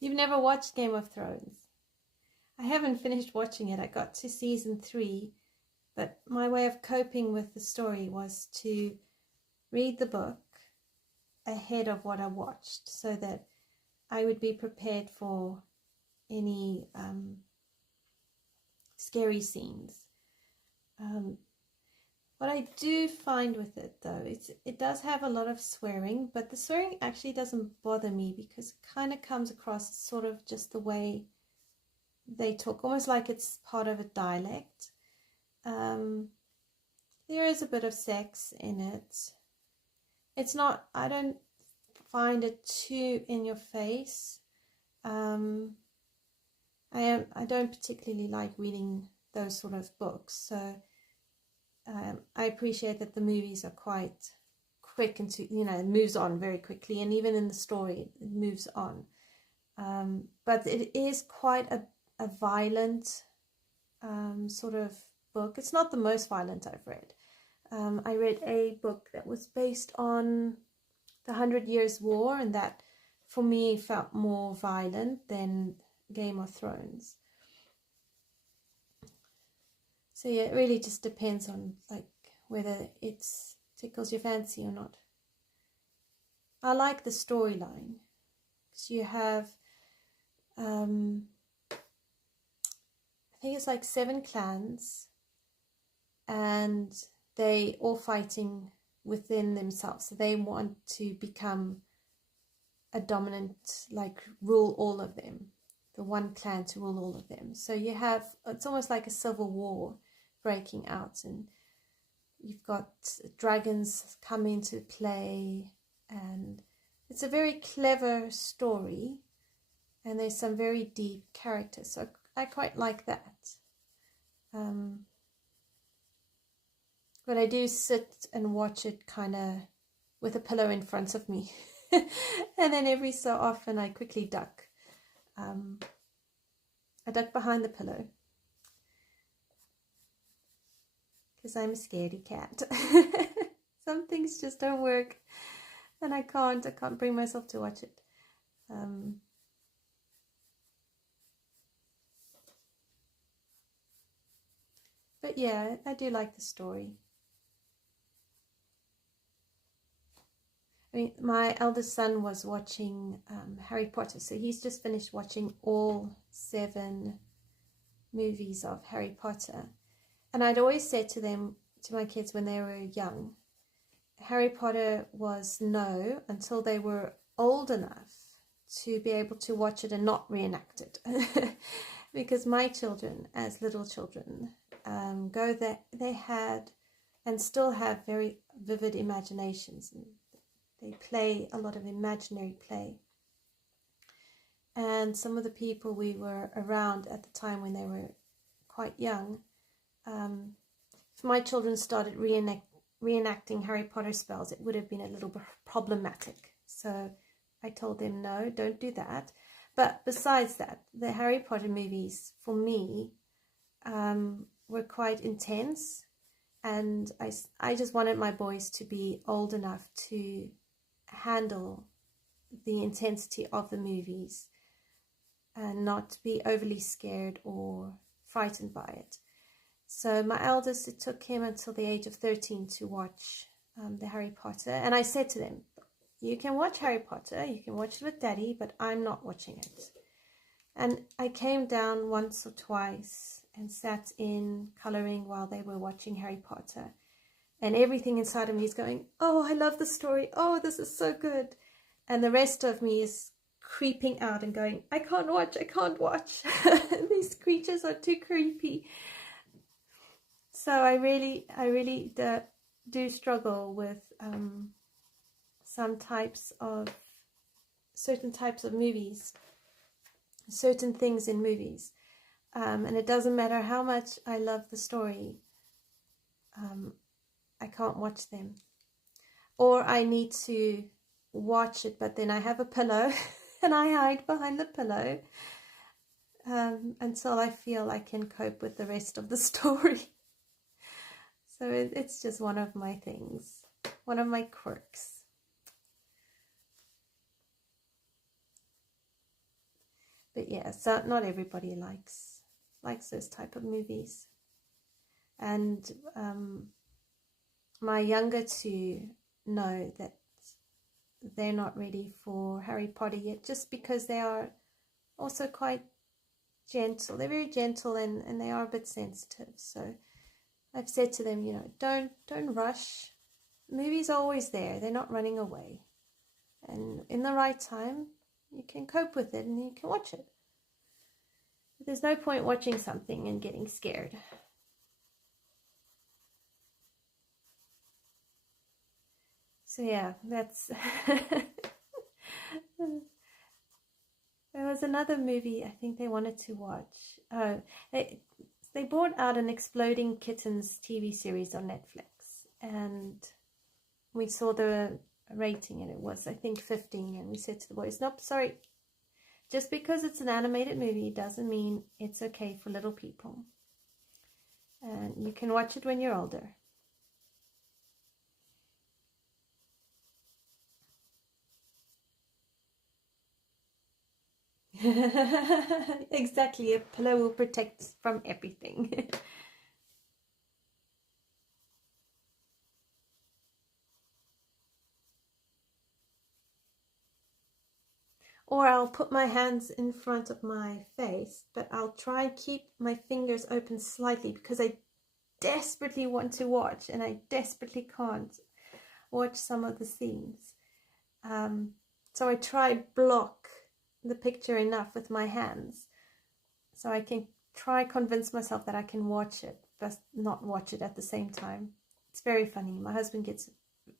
You've never watched Game of Thrones? I haven't finished watching it. I got to season 3, but my way of coping with the story was to read the book ahead of what I watched, so that I would be prepared for any scary scenes. What I do find with it, though, it does have a lot of swearing, but the swearing actually doesn't bother me, because it kind of comes across as sort of just the way they talk, almost like it's part of a dialect. There is a bit of sex in it. It's not, I don't find it too in your face. I don't particularly like reading those sort of books, so I appreciate that the movies are quite quick and it moves on very quickly, and even in the story it moves on. But it is quite a violent sort of book. It's not the most violent I've read. I read a book that was based on the 100 Years' War, and that for me felt more violent than Game of Thrones. So yeah, it really just depends on like whether it tickles your fancy or not. I like the storyline, because you have I think it's like 7 clans, and they all fighting within themselves. So they want to become a dominant, like rule all of them, the one clan to rule all of them. So you have, it's almost like a civil war breaking out, and you've got dragons come into play, and it's a very clever story, and there's some very deep characters, so I quite like that. But I do sit and watch it kind of with a pillow in front of me, and then every so often I quickly duck. I duck behind the pillow, because I'm a scaredy cat. Some things just don't work, and I can't bring myself to watch it. But yeah, I do like the story. I mean, my eldest son was watching Harry Potter, so he's just finished watching all 7 movies of Harry Potter. And I'd always said to my kids when they were young, Harry Potter was no until they were old enough to be able to watch it and not reenact it. Because my children, as little children, go there, they had and still have very vivid imaginations, and they play a lot of imaginary play. And some of the people we were around at the time when they were quite young, if my children started reenacting Harry Potter spells, it would have been a little bit problematic. So I told them, no, don't do that. But besides that, the Harry Potter movies, for me, were quite intense. And I just wanted my boys to be old enough to handle the intensity of the movies and not be overly scared or frightened by it. So my eldest, it took him until the age of 13 to watch the Harry Potter. And I said to them, you can watch Harry Potter, you can watch it with Daddy, but I'm not watching it. And I came down once or twice and sat in colouring while they were watching Harry Potter. And everything inside of me is going, oh, I love the story. Oh, this is so good. And the rest of me is creeping out and going, I can't watch, I can't watch. These creatures are too creepy. So I really do struggle with certain types of movies, certain things in movies. And it doesn't matter how much I love the story, I can't watch them. Or I need to watch it, but then I have a pillow and I hide behind the pillow until I feel I can cope with the rest of the story. So it's just one of my things, one of my quirks. But yeah, so not everybody likes those type of movies. And my younger two know that they're not ready for Harry Potter yet, just because they are also quite gentle. They're very gentle and they are a bit sensitive. So I've said to them, don't rush. The movie's always there. They're not running away. And in the right time, you can cope with it and you can watch it. But there's no point watching something and getting scared. So yeah, that's... There was another movie I think they wanted to watch. Oh, they brought out an Exploding Kittens TV series on Netflix, and we saw the rating and it was, I think, 15, and we said to the boys, nope, sorry, just because it's an animated movie doesn't mean it's okay for little people, and you can watch it when you're older. Exactly, a pillow will protect from everything. Or I'll put my hands in front of my face, but I'll try and keep my fingers open slightly because I desperately want to watch and I desperately can't watch some of the scenes. So I try block the picture enough with my hands so I can try convince myself that I can watch it, but not watch it at the same time. It's very funny. My husband gets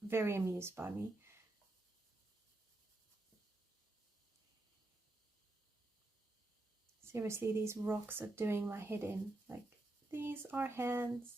very amused by me. Seriously, these rocks are doing my head in. Like, these are hands.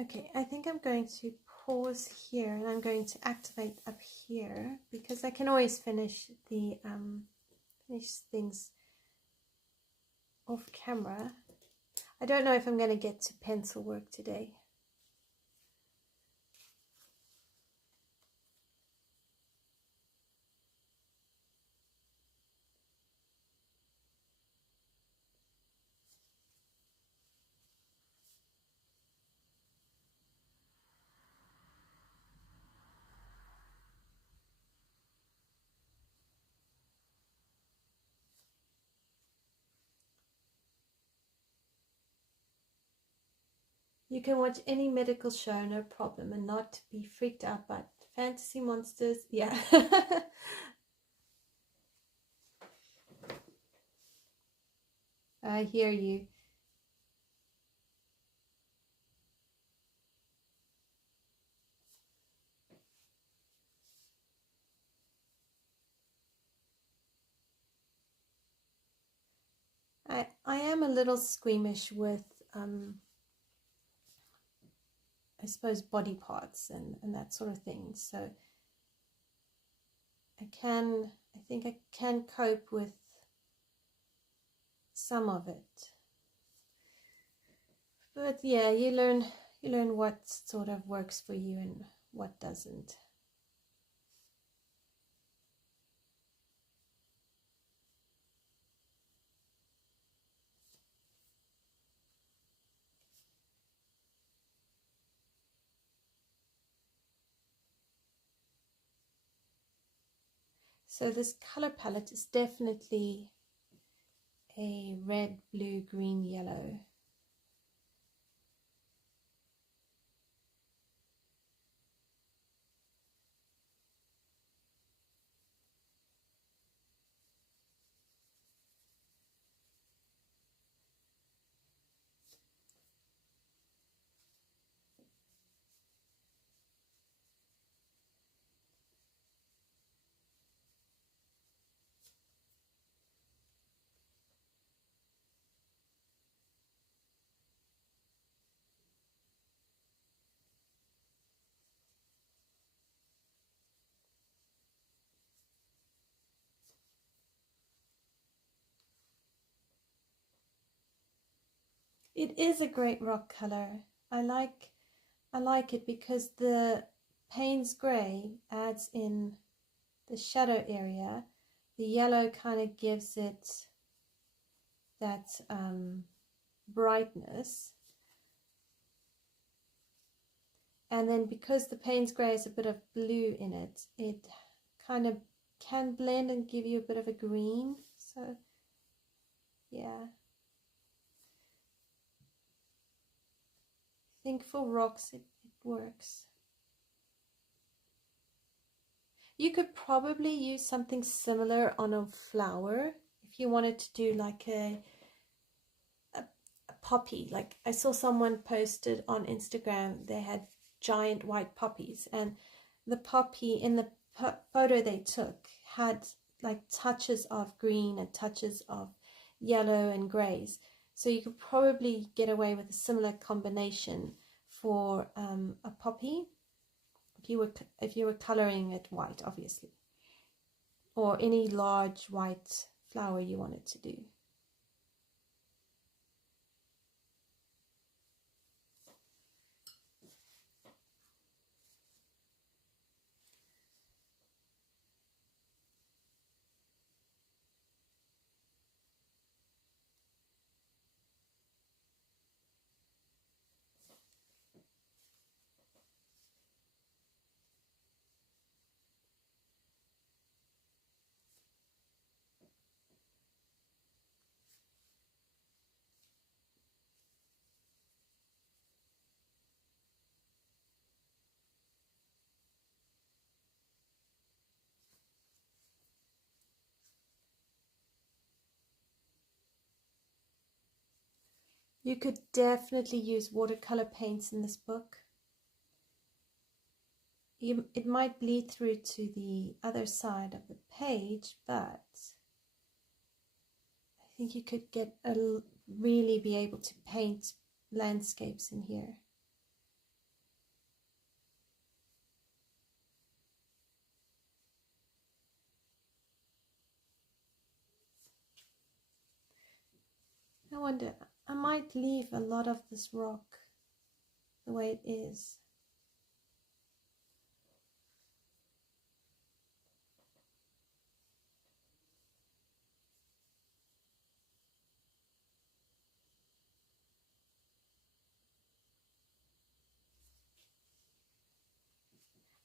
Okay, I think I'm going to pause here and I'm going to activate up here because I can always finish the finish things off camera. I don't know if I'm going to get to pencil work today. You can watch any medical show, no problem, and not be freaked out by fantasy monsters. Yeah. I hear you. I am a little squeamish with, I suppose, body parts and that sort of thing. So I think I can cope with some of it. But yeah, you learn what sort of works for you and what doesn't. So this color palette is definitely a red, blue, green, yellow. It is a great rock color. I like it because the Paynes Grey adds in the shadow area. The yellow kind of gives it that brightness. And then because the Paynes Grey has a bit of blue in it, it kind of can blend and give you a bit of a green. So yeah. I think for rocks it works. You could probably use something similar on a flower if you wanted to do like a poppy. Like I saw someone posted on Instagram, they had giant white poppies, and the poppy in the photo they took had like touches of green and touches of yellow and grays. So you could probably get away with a similar combination for a poppy if you were coloring it white, obviously, or any large white flower you wanted to do. You could definitely use watercolor paints in this book. It might bleed through to the other side of the page, but I think you could really be able to paint landscapes in here. wonder, I might leave a lot of this rock the way it is.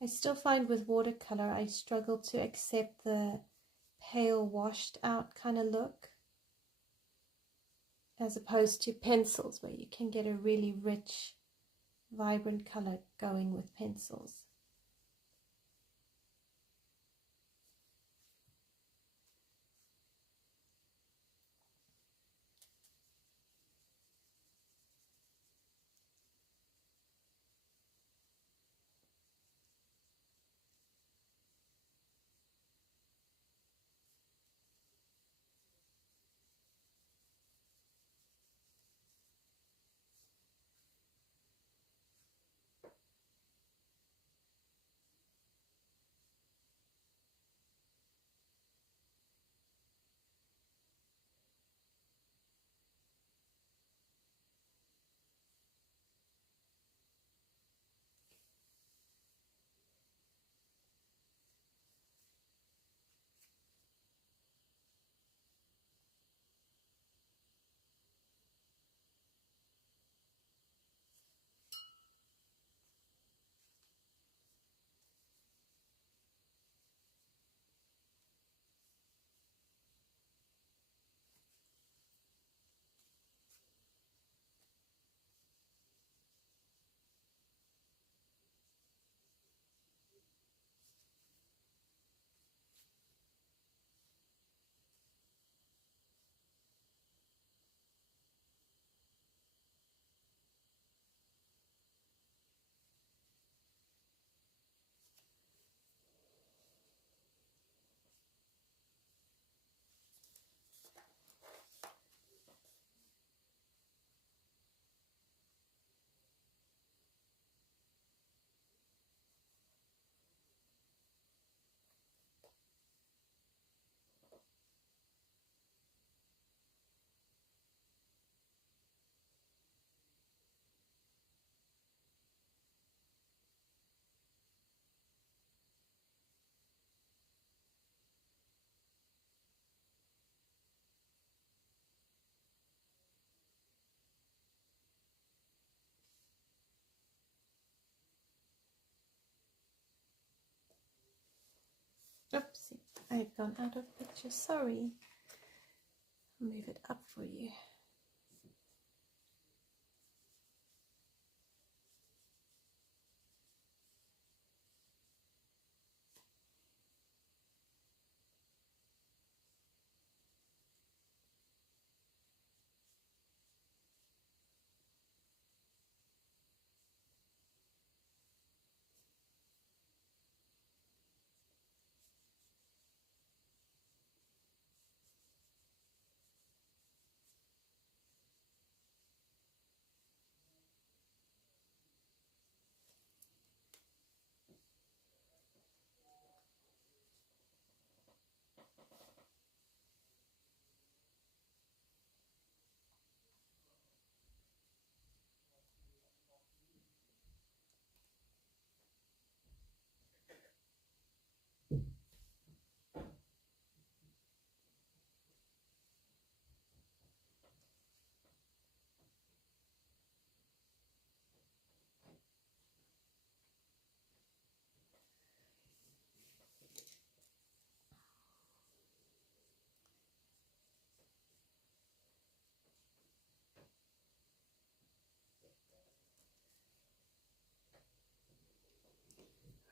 I still find with watercolor I struggle to accept the pale washed out kind of look, as opposed to pencils where you can get a really rich, vibrant color going with pencils. Oopsie, I've gone out of picture, sorry. I'll move it up for you.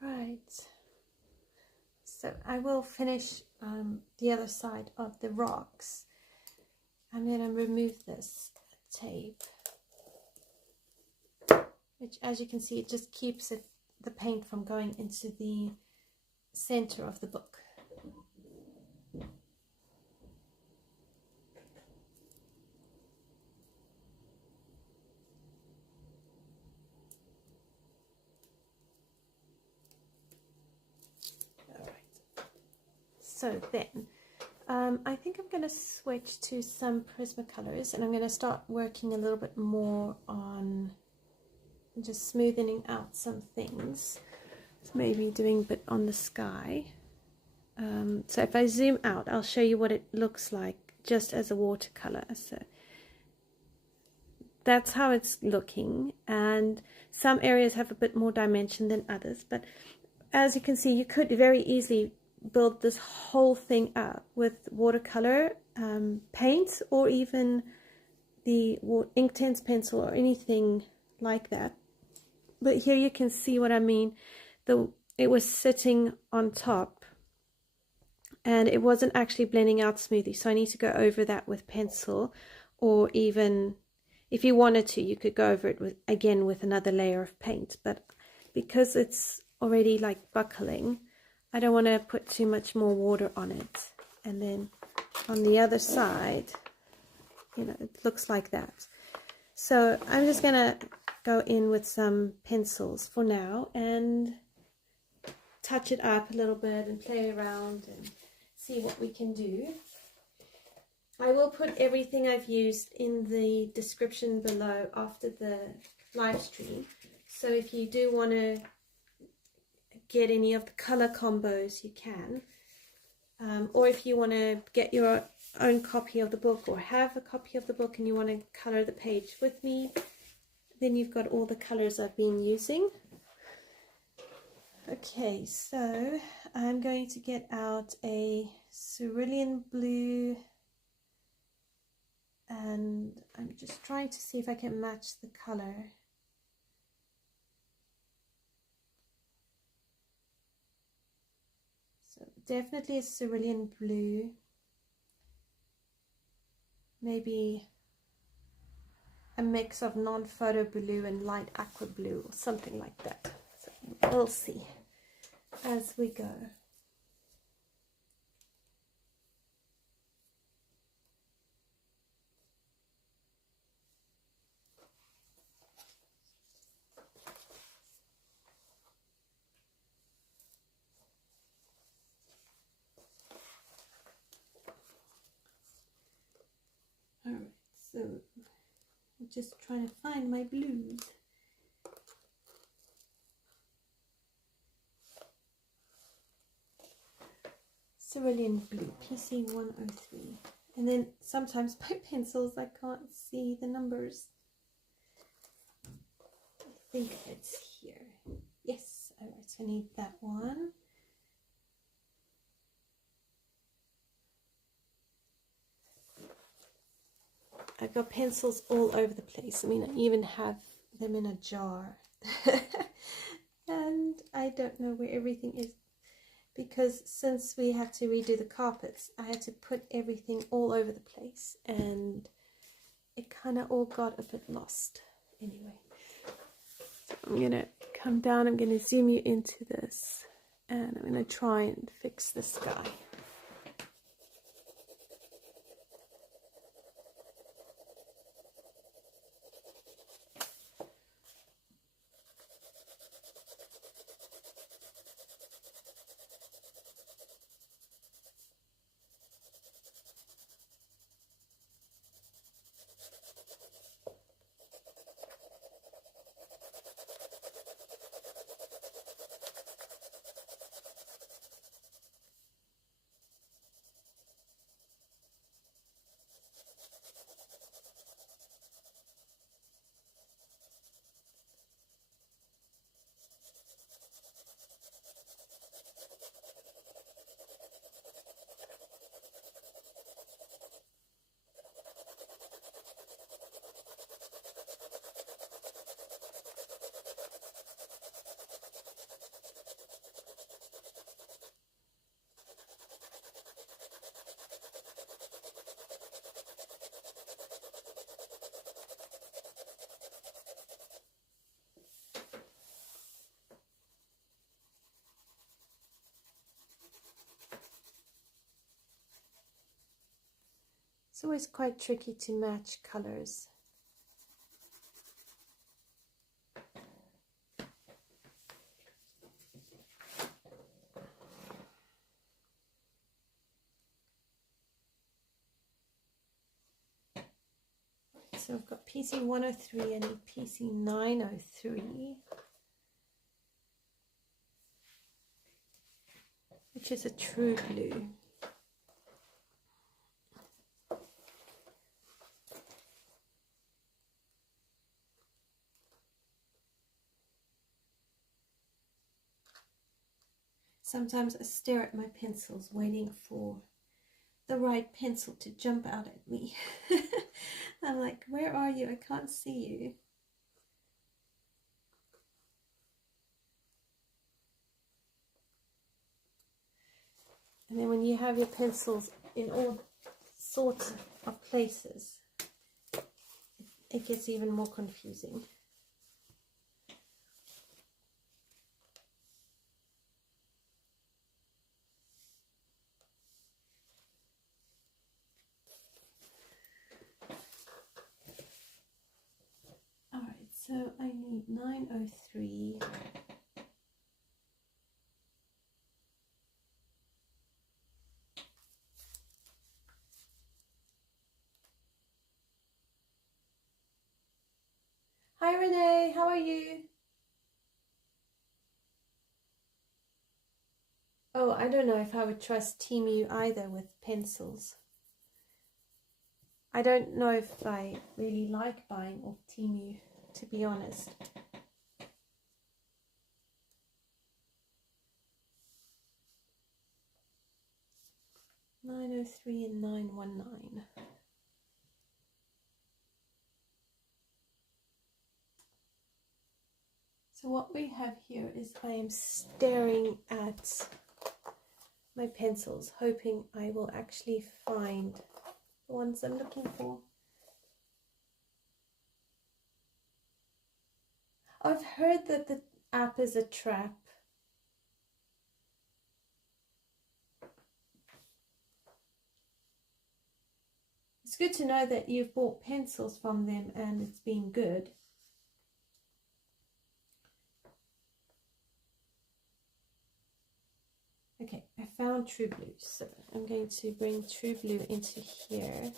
Right, so I will finish the other side of the rocks. I'm going to remove this tape, which, as you can see, it just keeps the paint from going into the center of the book. So then I think I'm going to switch to some Prismacolors, and I'm going to start working a little bit more on just smoothing out some things. Maybe doing a bit on the sky. So if I zoom out, I'll show you what it looks like just as a watercolor. So that's how it's looking, and some areas have a bit more dimension than others, but as you can see, you could very easily build this whole thing up with watercolor paint, or even the Inktense pencil or anything like that. But here you can see what I mean. It was sitting on top and it wasn't actually blending out smoothly, so I need to go over that with pencil, or even if you wanted to, you could go over it with another layer of paint. But because it's already like buckling, I don't want to put too much more water on it. And then on the other side, you know, it looks like that. So I'm just going to go in with some pencils for now and touch it up a little bit and play around and see what we can do. I will put everything I've used in the description below after the live stream. So if you do want to get any of the color combos, you can. Or if you want to get your own copy of the book, or have a copy of the book and you want to color the page with me, then you've got all the colors I've been using. Okay, so I'm going to get out a cerulean blue, and I'm just trying to see if I can match the color. So definitely a cerulean blue, maybe a mix of non-photo blue and light aqua blue or something like that. So we'll see as we go. Alright, so I'm just trying to find my blues. Cerulean blue, PC 103. And then sometimes my pencils, I can't see the numbers. I think it's here. Yes, alright, so I need that one. I've got pencils all over the place. I mean, I even have them in a jar. And I don't know where everything is, because since we had to redo the carpets, I had to put everything all over the place, and it kind of all got a bit lost. Anyway, so I'm going to come down, I'm going to zoom you into this, and I'm going to try and fix the sky. It's always quite tricky to match colors. So I've got PC 103 and PC 903, which is a true blue. Sometimes I stare at my pencils waiting for the right pencil to jump out at me. I'm like, where are you? I can't see you. And then when you have your pencils in all sorts of places, it gets even more confusing. Alright, so I need 903. Hi Renee, how are you? Oh, I don't know if I would trust Temu either with pencils. I don't know if I really like buying off Temu, to be honest. $903 and $919. So what we have here is I am staring at my pencils, hoping I will actually find the ones I'm looking for. I've heard that the app is a trap. It's good to know that you've bought pencils from them and it's been good. Okay, I found True Blue, so I'm going to bring True Blue into here.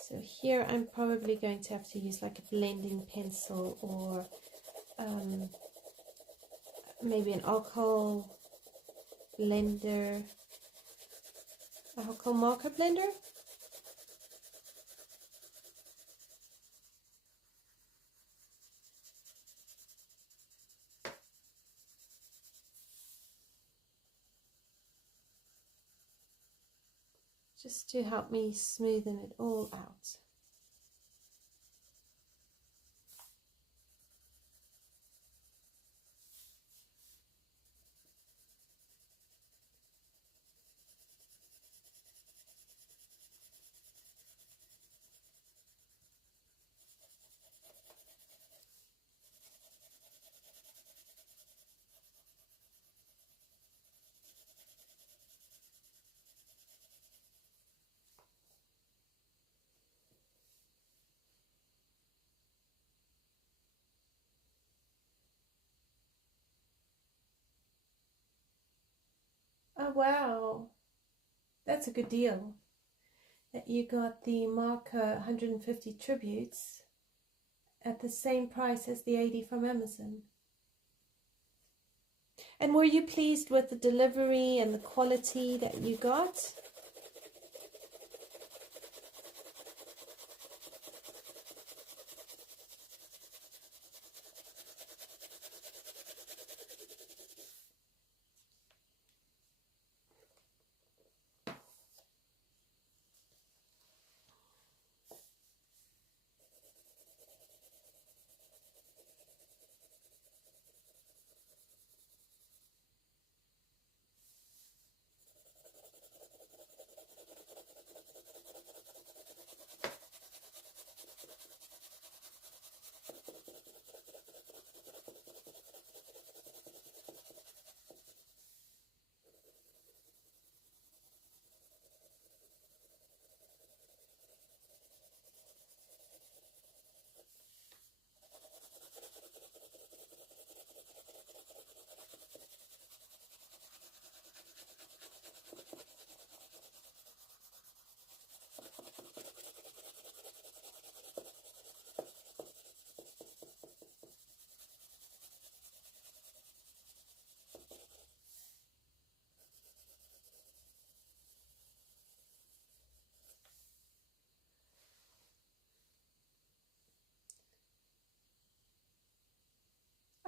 So here I'm probably going to have to use like a blending pencil or maybe an alcohol blender, alcohol marker blender. Just to help me smoothen it all out. Oh wow, that's a good deal. That you got the marker 150 tributes at the same price as the 80 from Amazon. And were you pleased with the delivery and the quality that you got?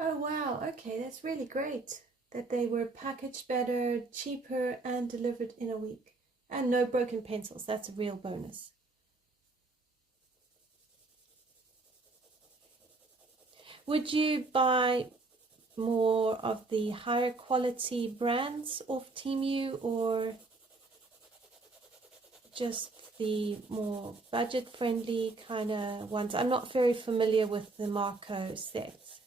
Oh wow, okay, that's really great that they were packaged better, cheaper, and delivered in a week. And no broken pencils, that's a real bonus. Would you buy more of the higher quality brands off Temu, or just the more budget friendly kind of ones? I'm not very familiar with the Marco sets.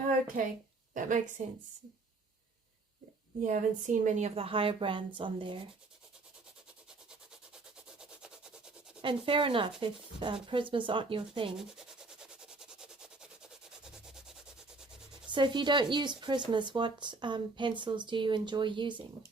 Okay, that makes sense. You haven't seen many of the higher brands on there. And fair enough if Prismas aren't your thing. So if you don't use Prismas, what pencils do you enjoy using?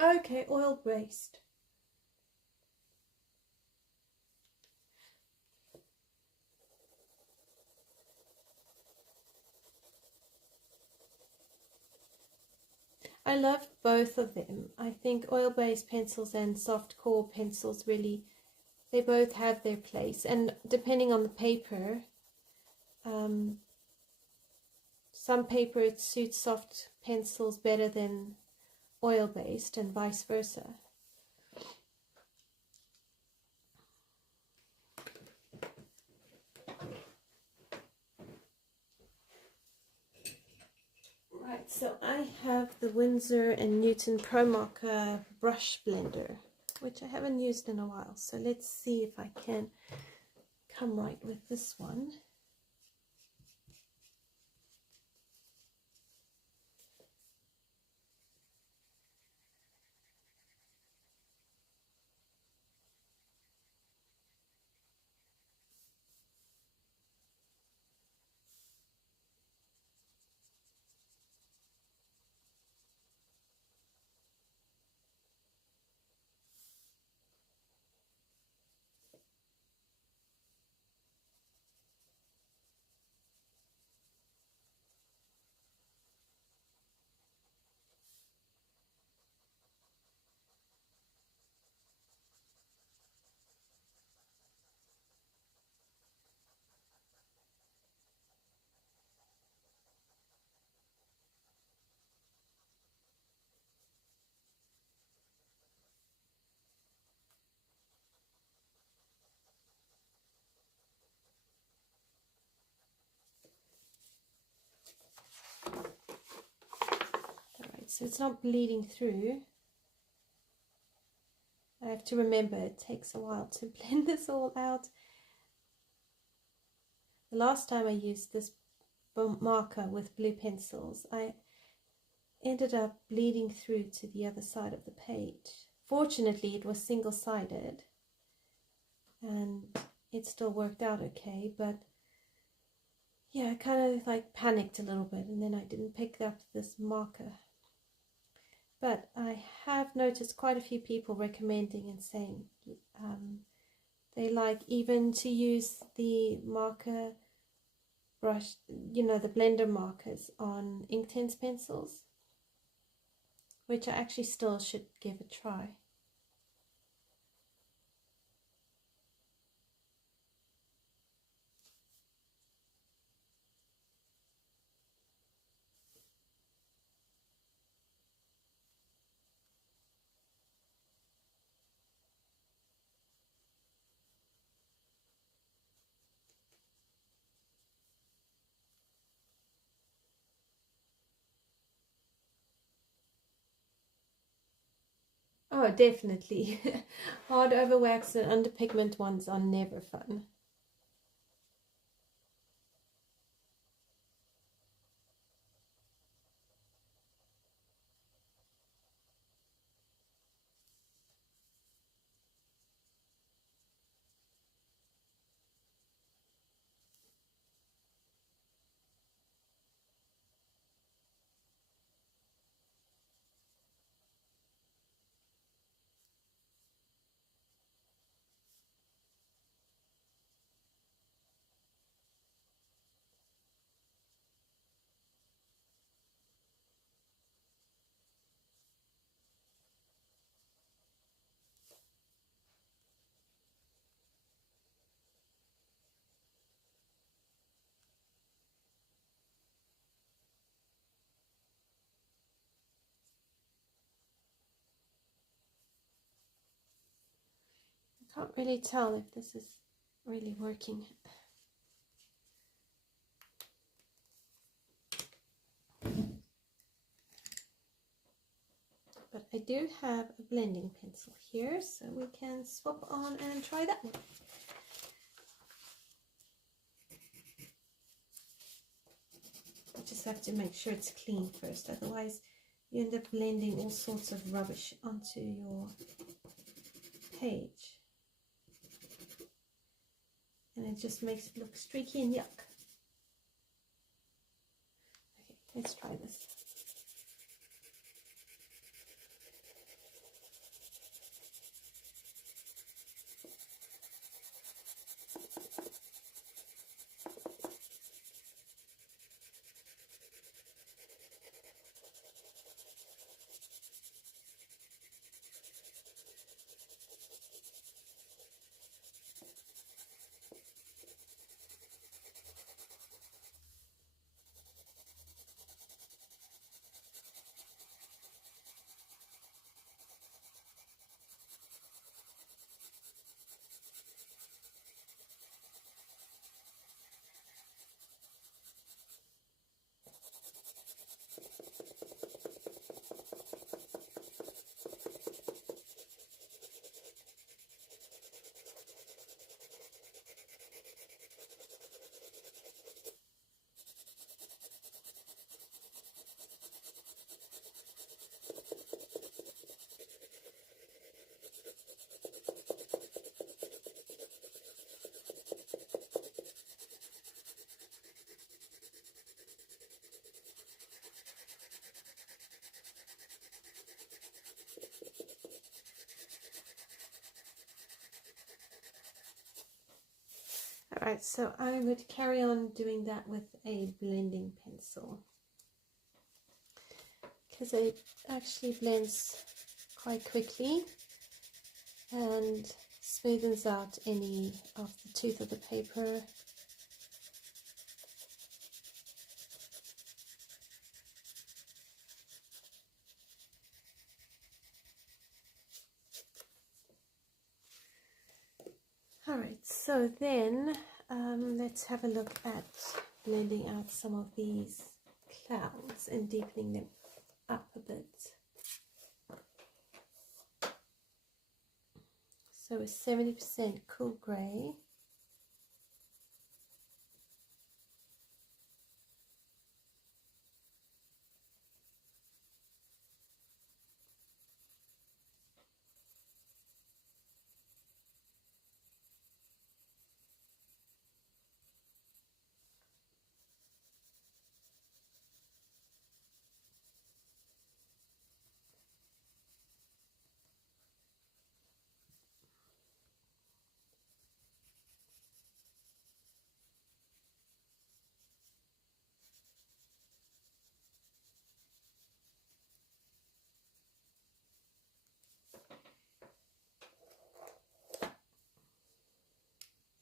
Okay, oil-based. I love both of them. I think oil-based pencils and soft core pencils really, they both have their place. And depending on the paper, some paper it suits soft pencils better than oil-based and vice versa. Right, so I have the Winsor & Newton Pro Marker brush blender, which I haven't used in a while. So let's see if I can come right with this one. Alright, so it's not bleeding through. I have to remember it takes a while to blend this all out. The last time I used this marker with blue pencils, I ended up bleeding through to the other side of the page. Fortunately, it was single-sided, it still worked out okay, but yeah, I kind of like panicked a little bit, and then I didn't pick up this marker. But I have noticed quite a few people recommending and saying they like even to use the marker brush, you know, the blender markers on Inktense pencils, which I actually still should give a try. Oh, definitely. Hard over wax and under pigment ones are never fun. I can't really tell if this is really working. But I do have a blending pencil here, so we can swap on and try that one. You just have to make sure it's clean first, otherwise you end up blending all sorts of rubbish onto your page. And it just makes it look streaky and yuck. Okay, let's try this. Alright, so I would carry on doing that with a blending pencil, because it actually blends quite quickly and smoothens out any of the tooth of the paper. Alright, so then let's have a look at blending out some of these clouds and deepening them up a bit. So a 70% cool grey.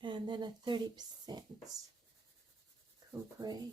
and then a 30% cool grey.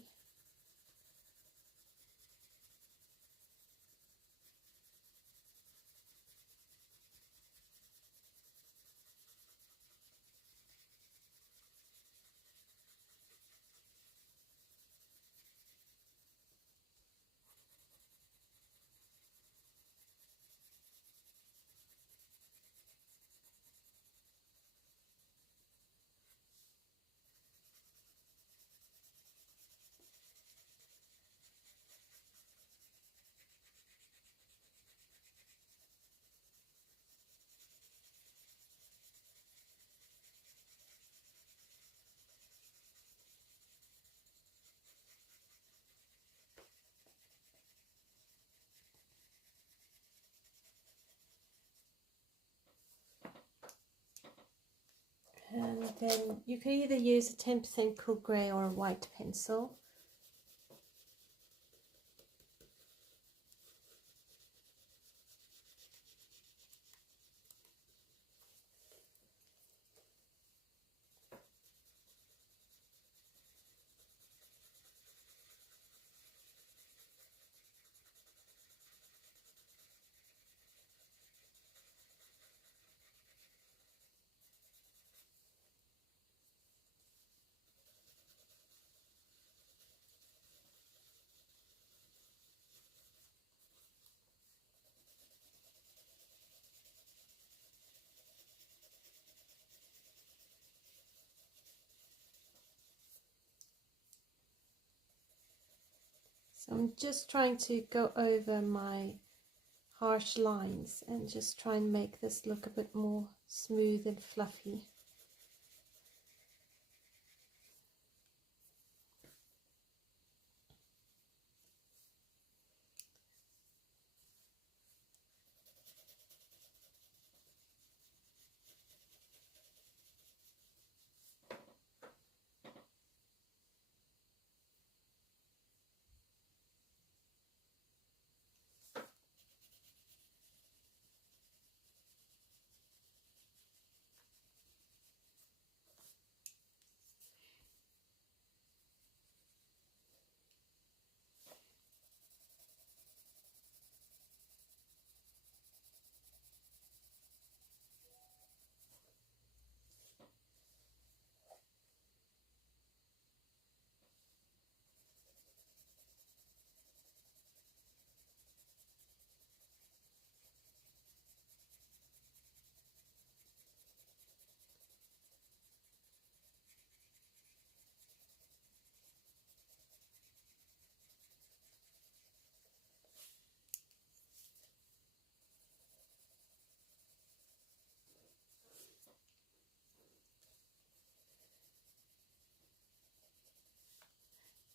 And then you could either use a 10% cool grey or a white pencil. So I'm just trying to go over my harsh lines and just try and make this look a bit more smooth and fluffy.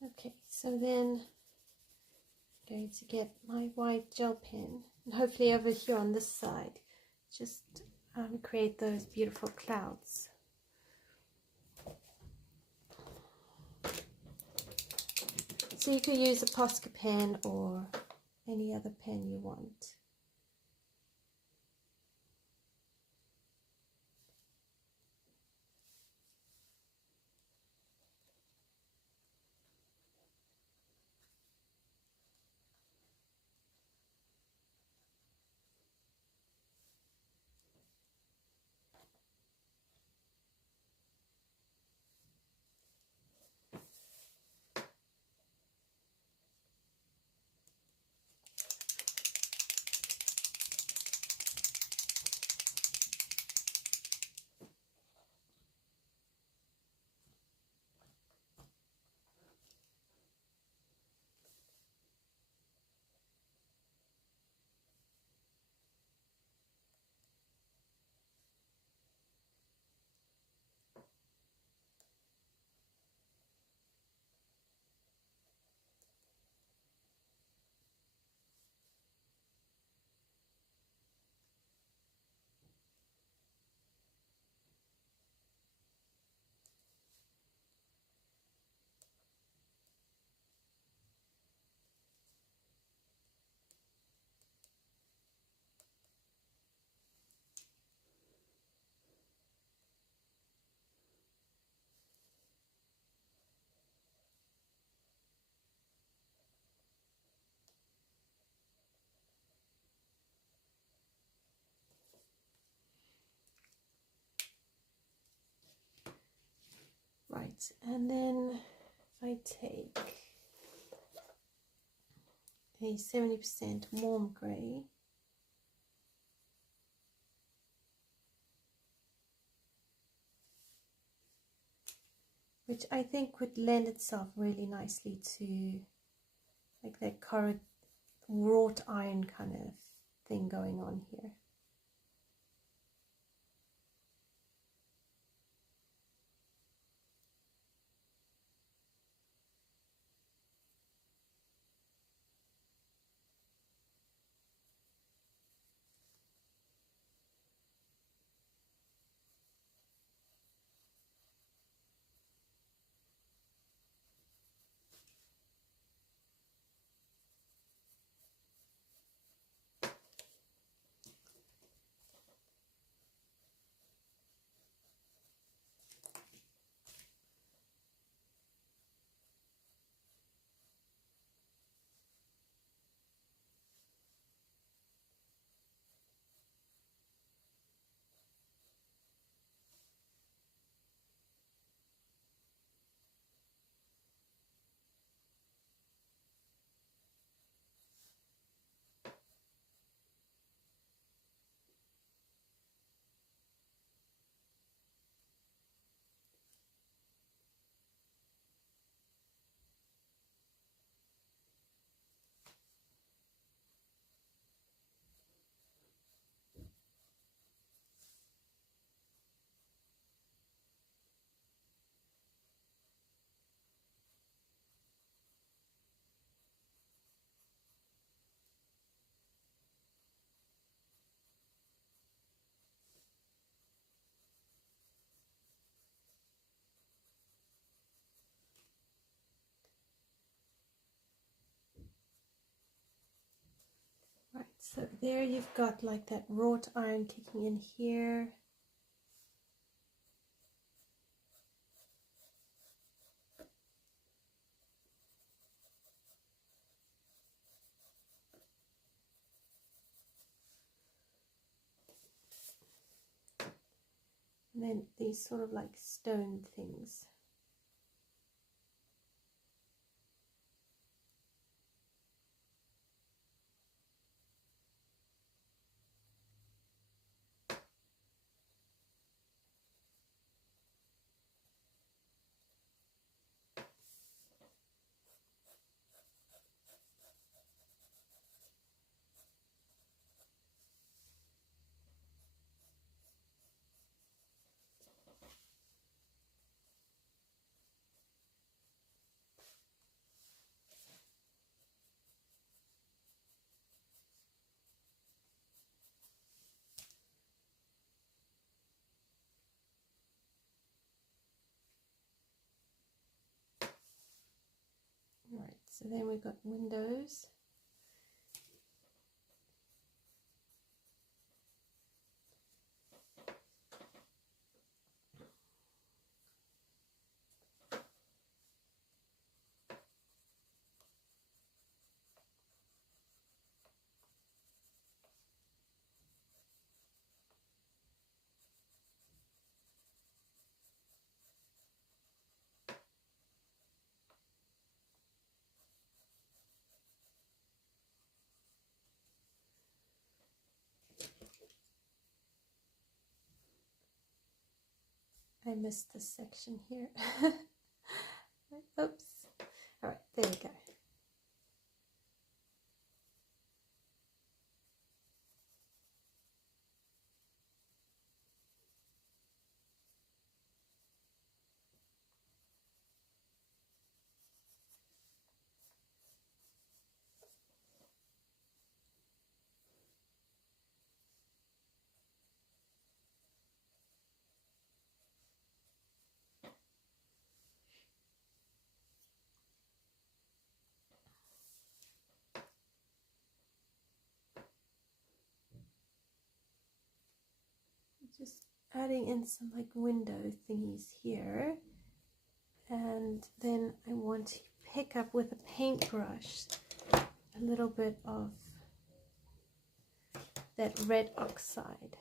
Okay, so then I'm going to get my white gel pen and hopefully over here on this side just create those beautiful clouds. So you could use a Posca pen or any other pen you want. Right, and then if I take a 70% warm grey, which I think would lend itself really nicely to like that wrought iron kind of thing going on here. Right, so there you've got like that wrought iron kicking in here. And then these sort of like stone things. Right, so then we've got windows. I missed this section here. Oops. All right, there we go. Just adding in some like window thingies here, and then I want to pick up with a paintbrush a little bit of that red oxide.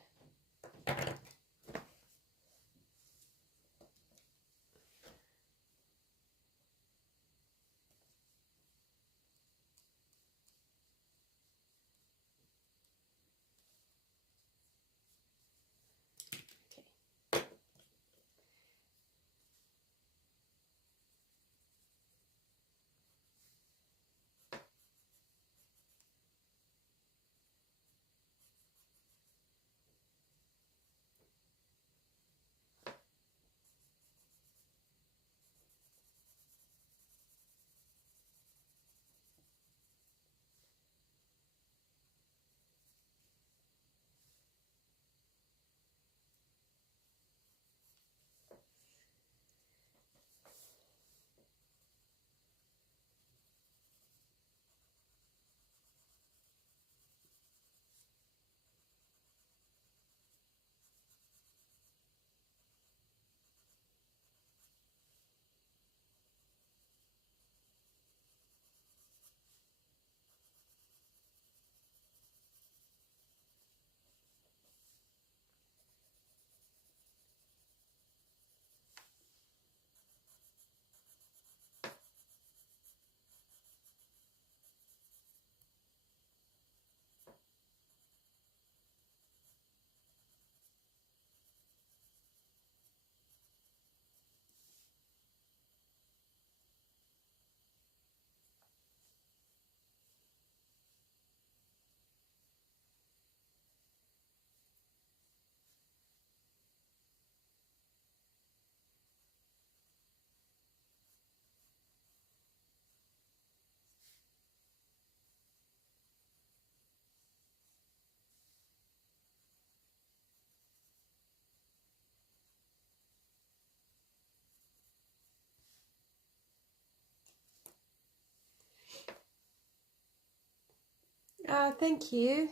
Thank you.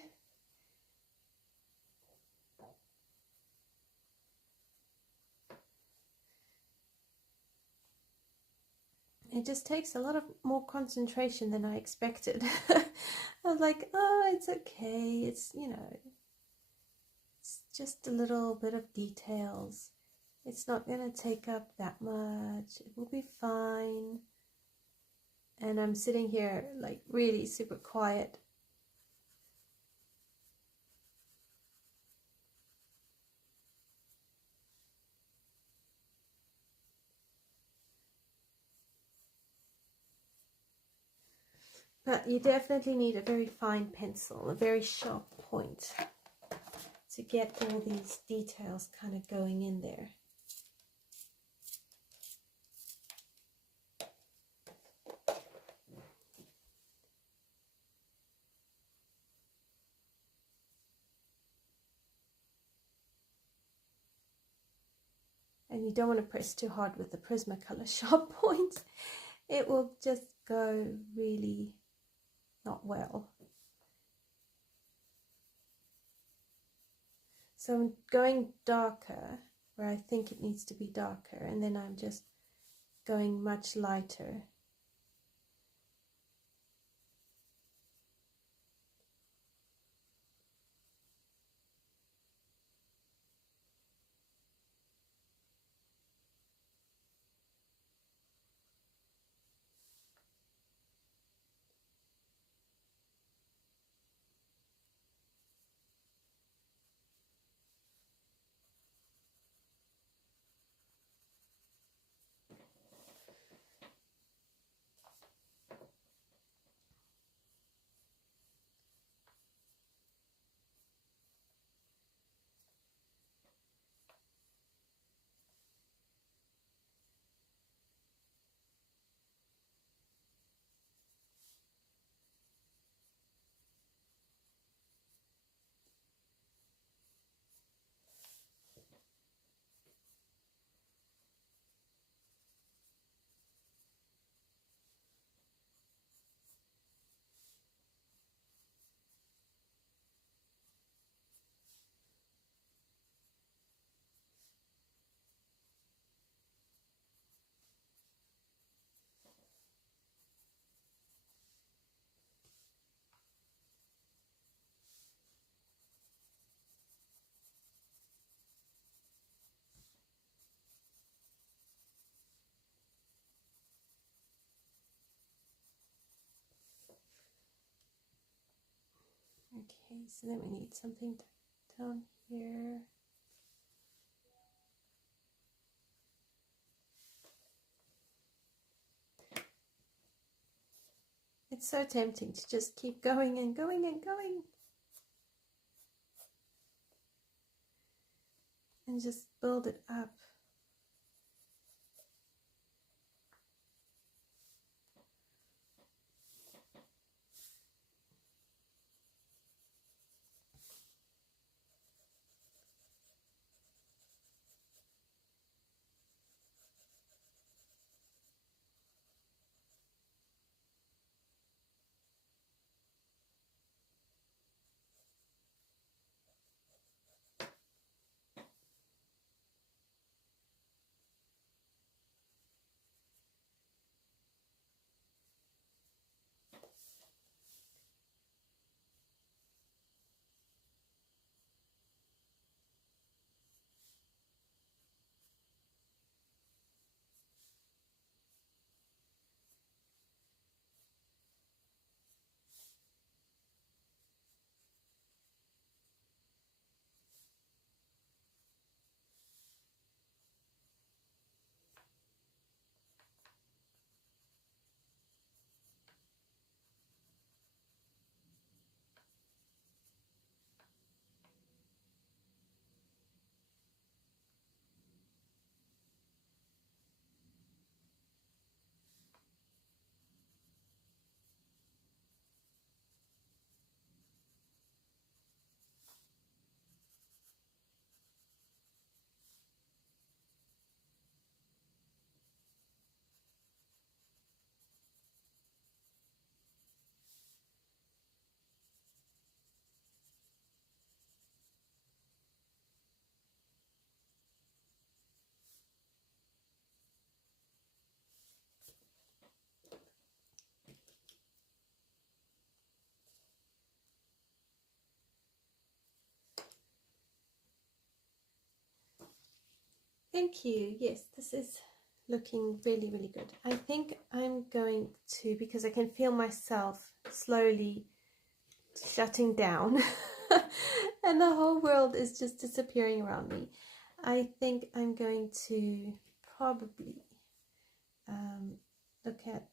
It just takes a lot of more concentration than I expected. I was like, oh, it's okay. It's, you know, it's just a little bit of details. It's not going to take up that much. It will be fine. And I'm sitting here like really super quiet. But you definitely need a very fine pencil, a very sharp point to get all these details kind of going in there. And you don't want to press too hard with the Prismacolor sharp point. It will just go really not well. So I'm going darker where I think it needs to be darker, and then I'm just going much lighter. Okay, so then we need something down here. It's so tempting to just keep going and going and going. And just build it up. Thank you. Yes, this is looking really, really good. I think I'm going to, because I can feel myself slowly shutting down and the whole world is just disappearing around me. I think I'm going to probably look at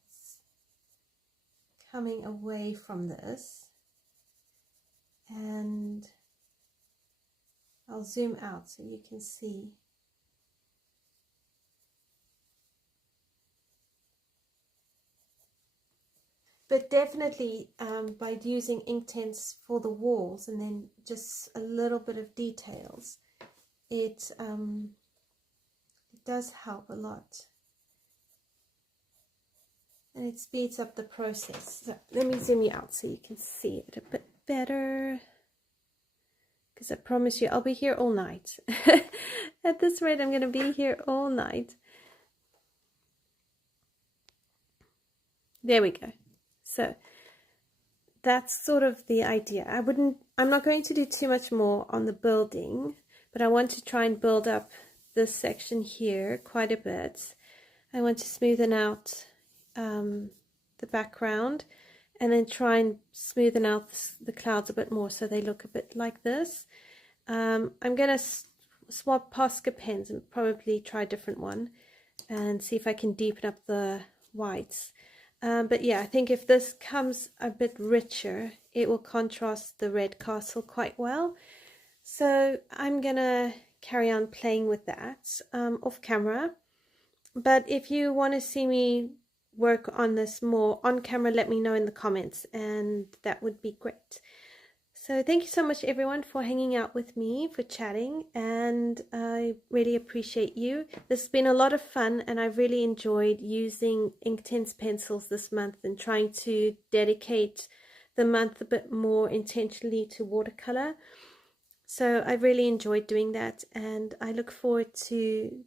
coming away from this, and I'll zoom out so you can see. But definitely by using Inktense for the walls and then just a little bit of details, it does help a lot. And it speeds up the process. So let me zoom you out so you can see it a bit better. Because I promise you, I'll be here all night. At this rate, I'm going to be here all night. There we go. So that's sort of the idea. I'm not going to do too much more on the building, but I want to try and build up this section here quite a bit. I want to smoothen out the background and then try and smoothen out the clouds a bit more so they look a bit like this. I'm going to swap Posca pens and probably try a different one and see if I can deepen up the whites. But yeah, I think if this comes a bit richer, it will contrast the red castle quite well. So I'm gonna carry on playing with that off camera. But if you want to see me work on this more on camera, let me know in the comments, and that would be great. So thank you so much everyone for hanging out with me, for chatting, and I really appreciate you. This has been a lot of fun and I've really enjoyed using Inktense pencils this month and trying to dedicate the month a bit more intentionally to watercolor. So I've really enjoyed doing that, and I look forward to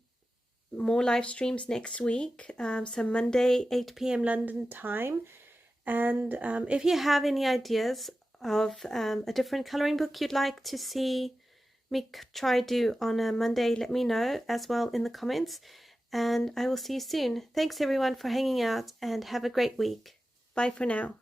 more live streams next week. So Monday 8 p.m. London time, and if you have any ideas of a different coloring book you'd like to see me try do on a Monday, let me know as well in the comments, and I will see you soon. Thanks everyone for hanging out and have a great week. Bye for now.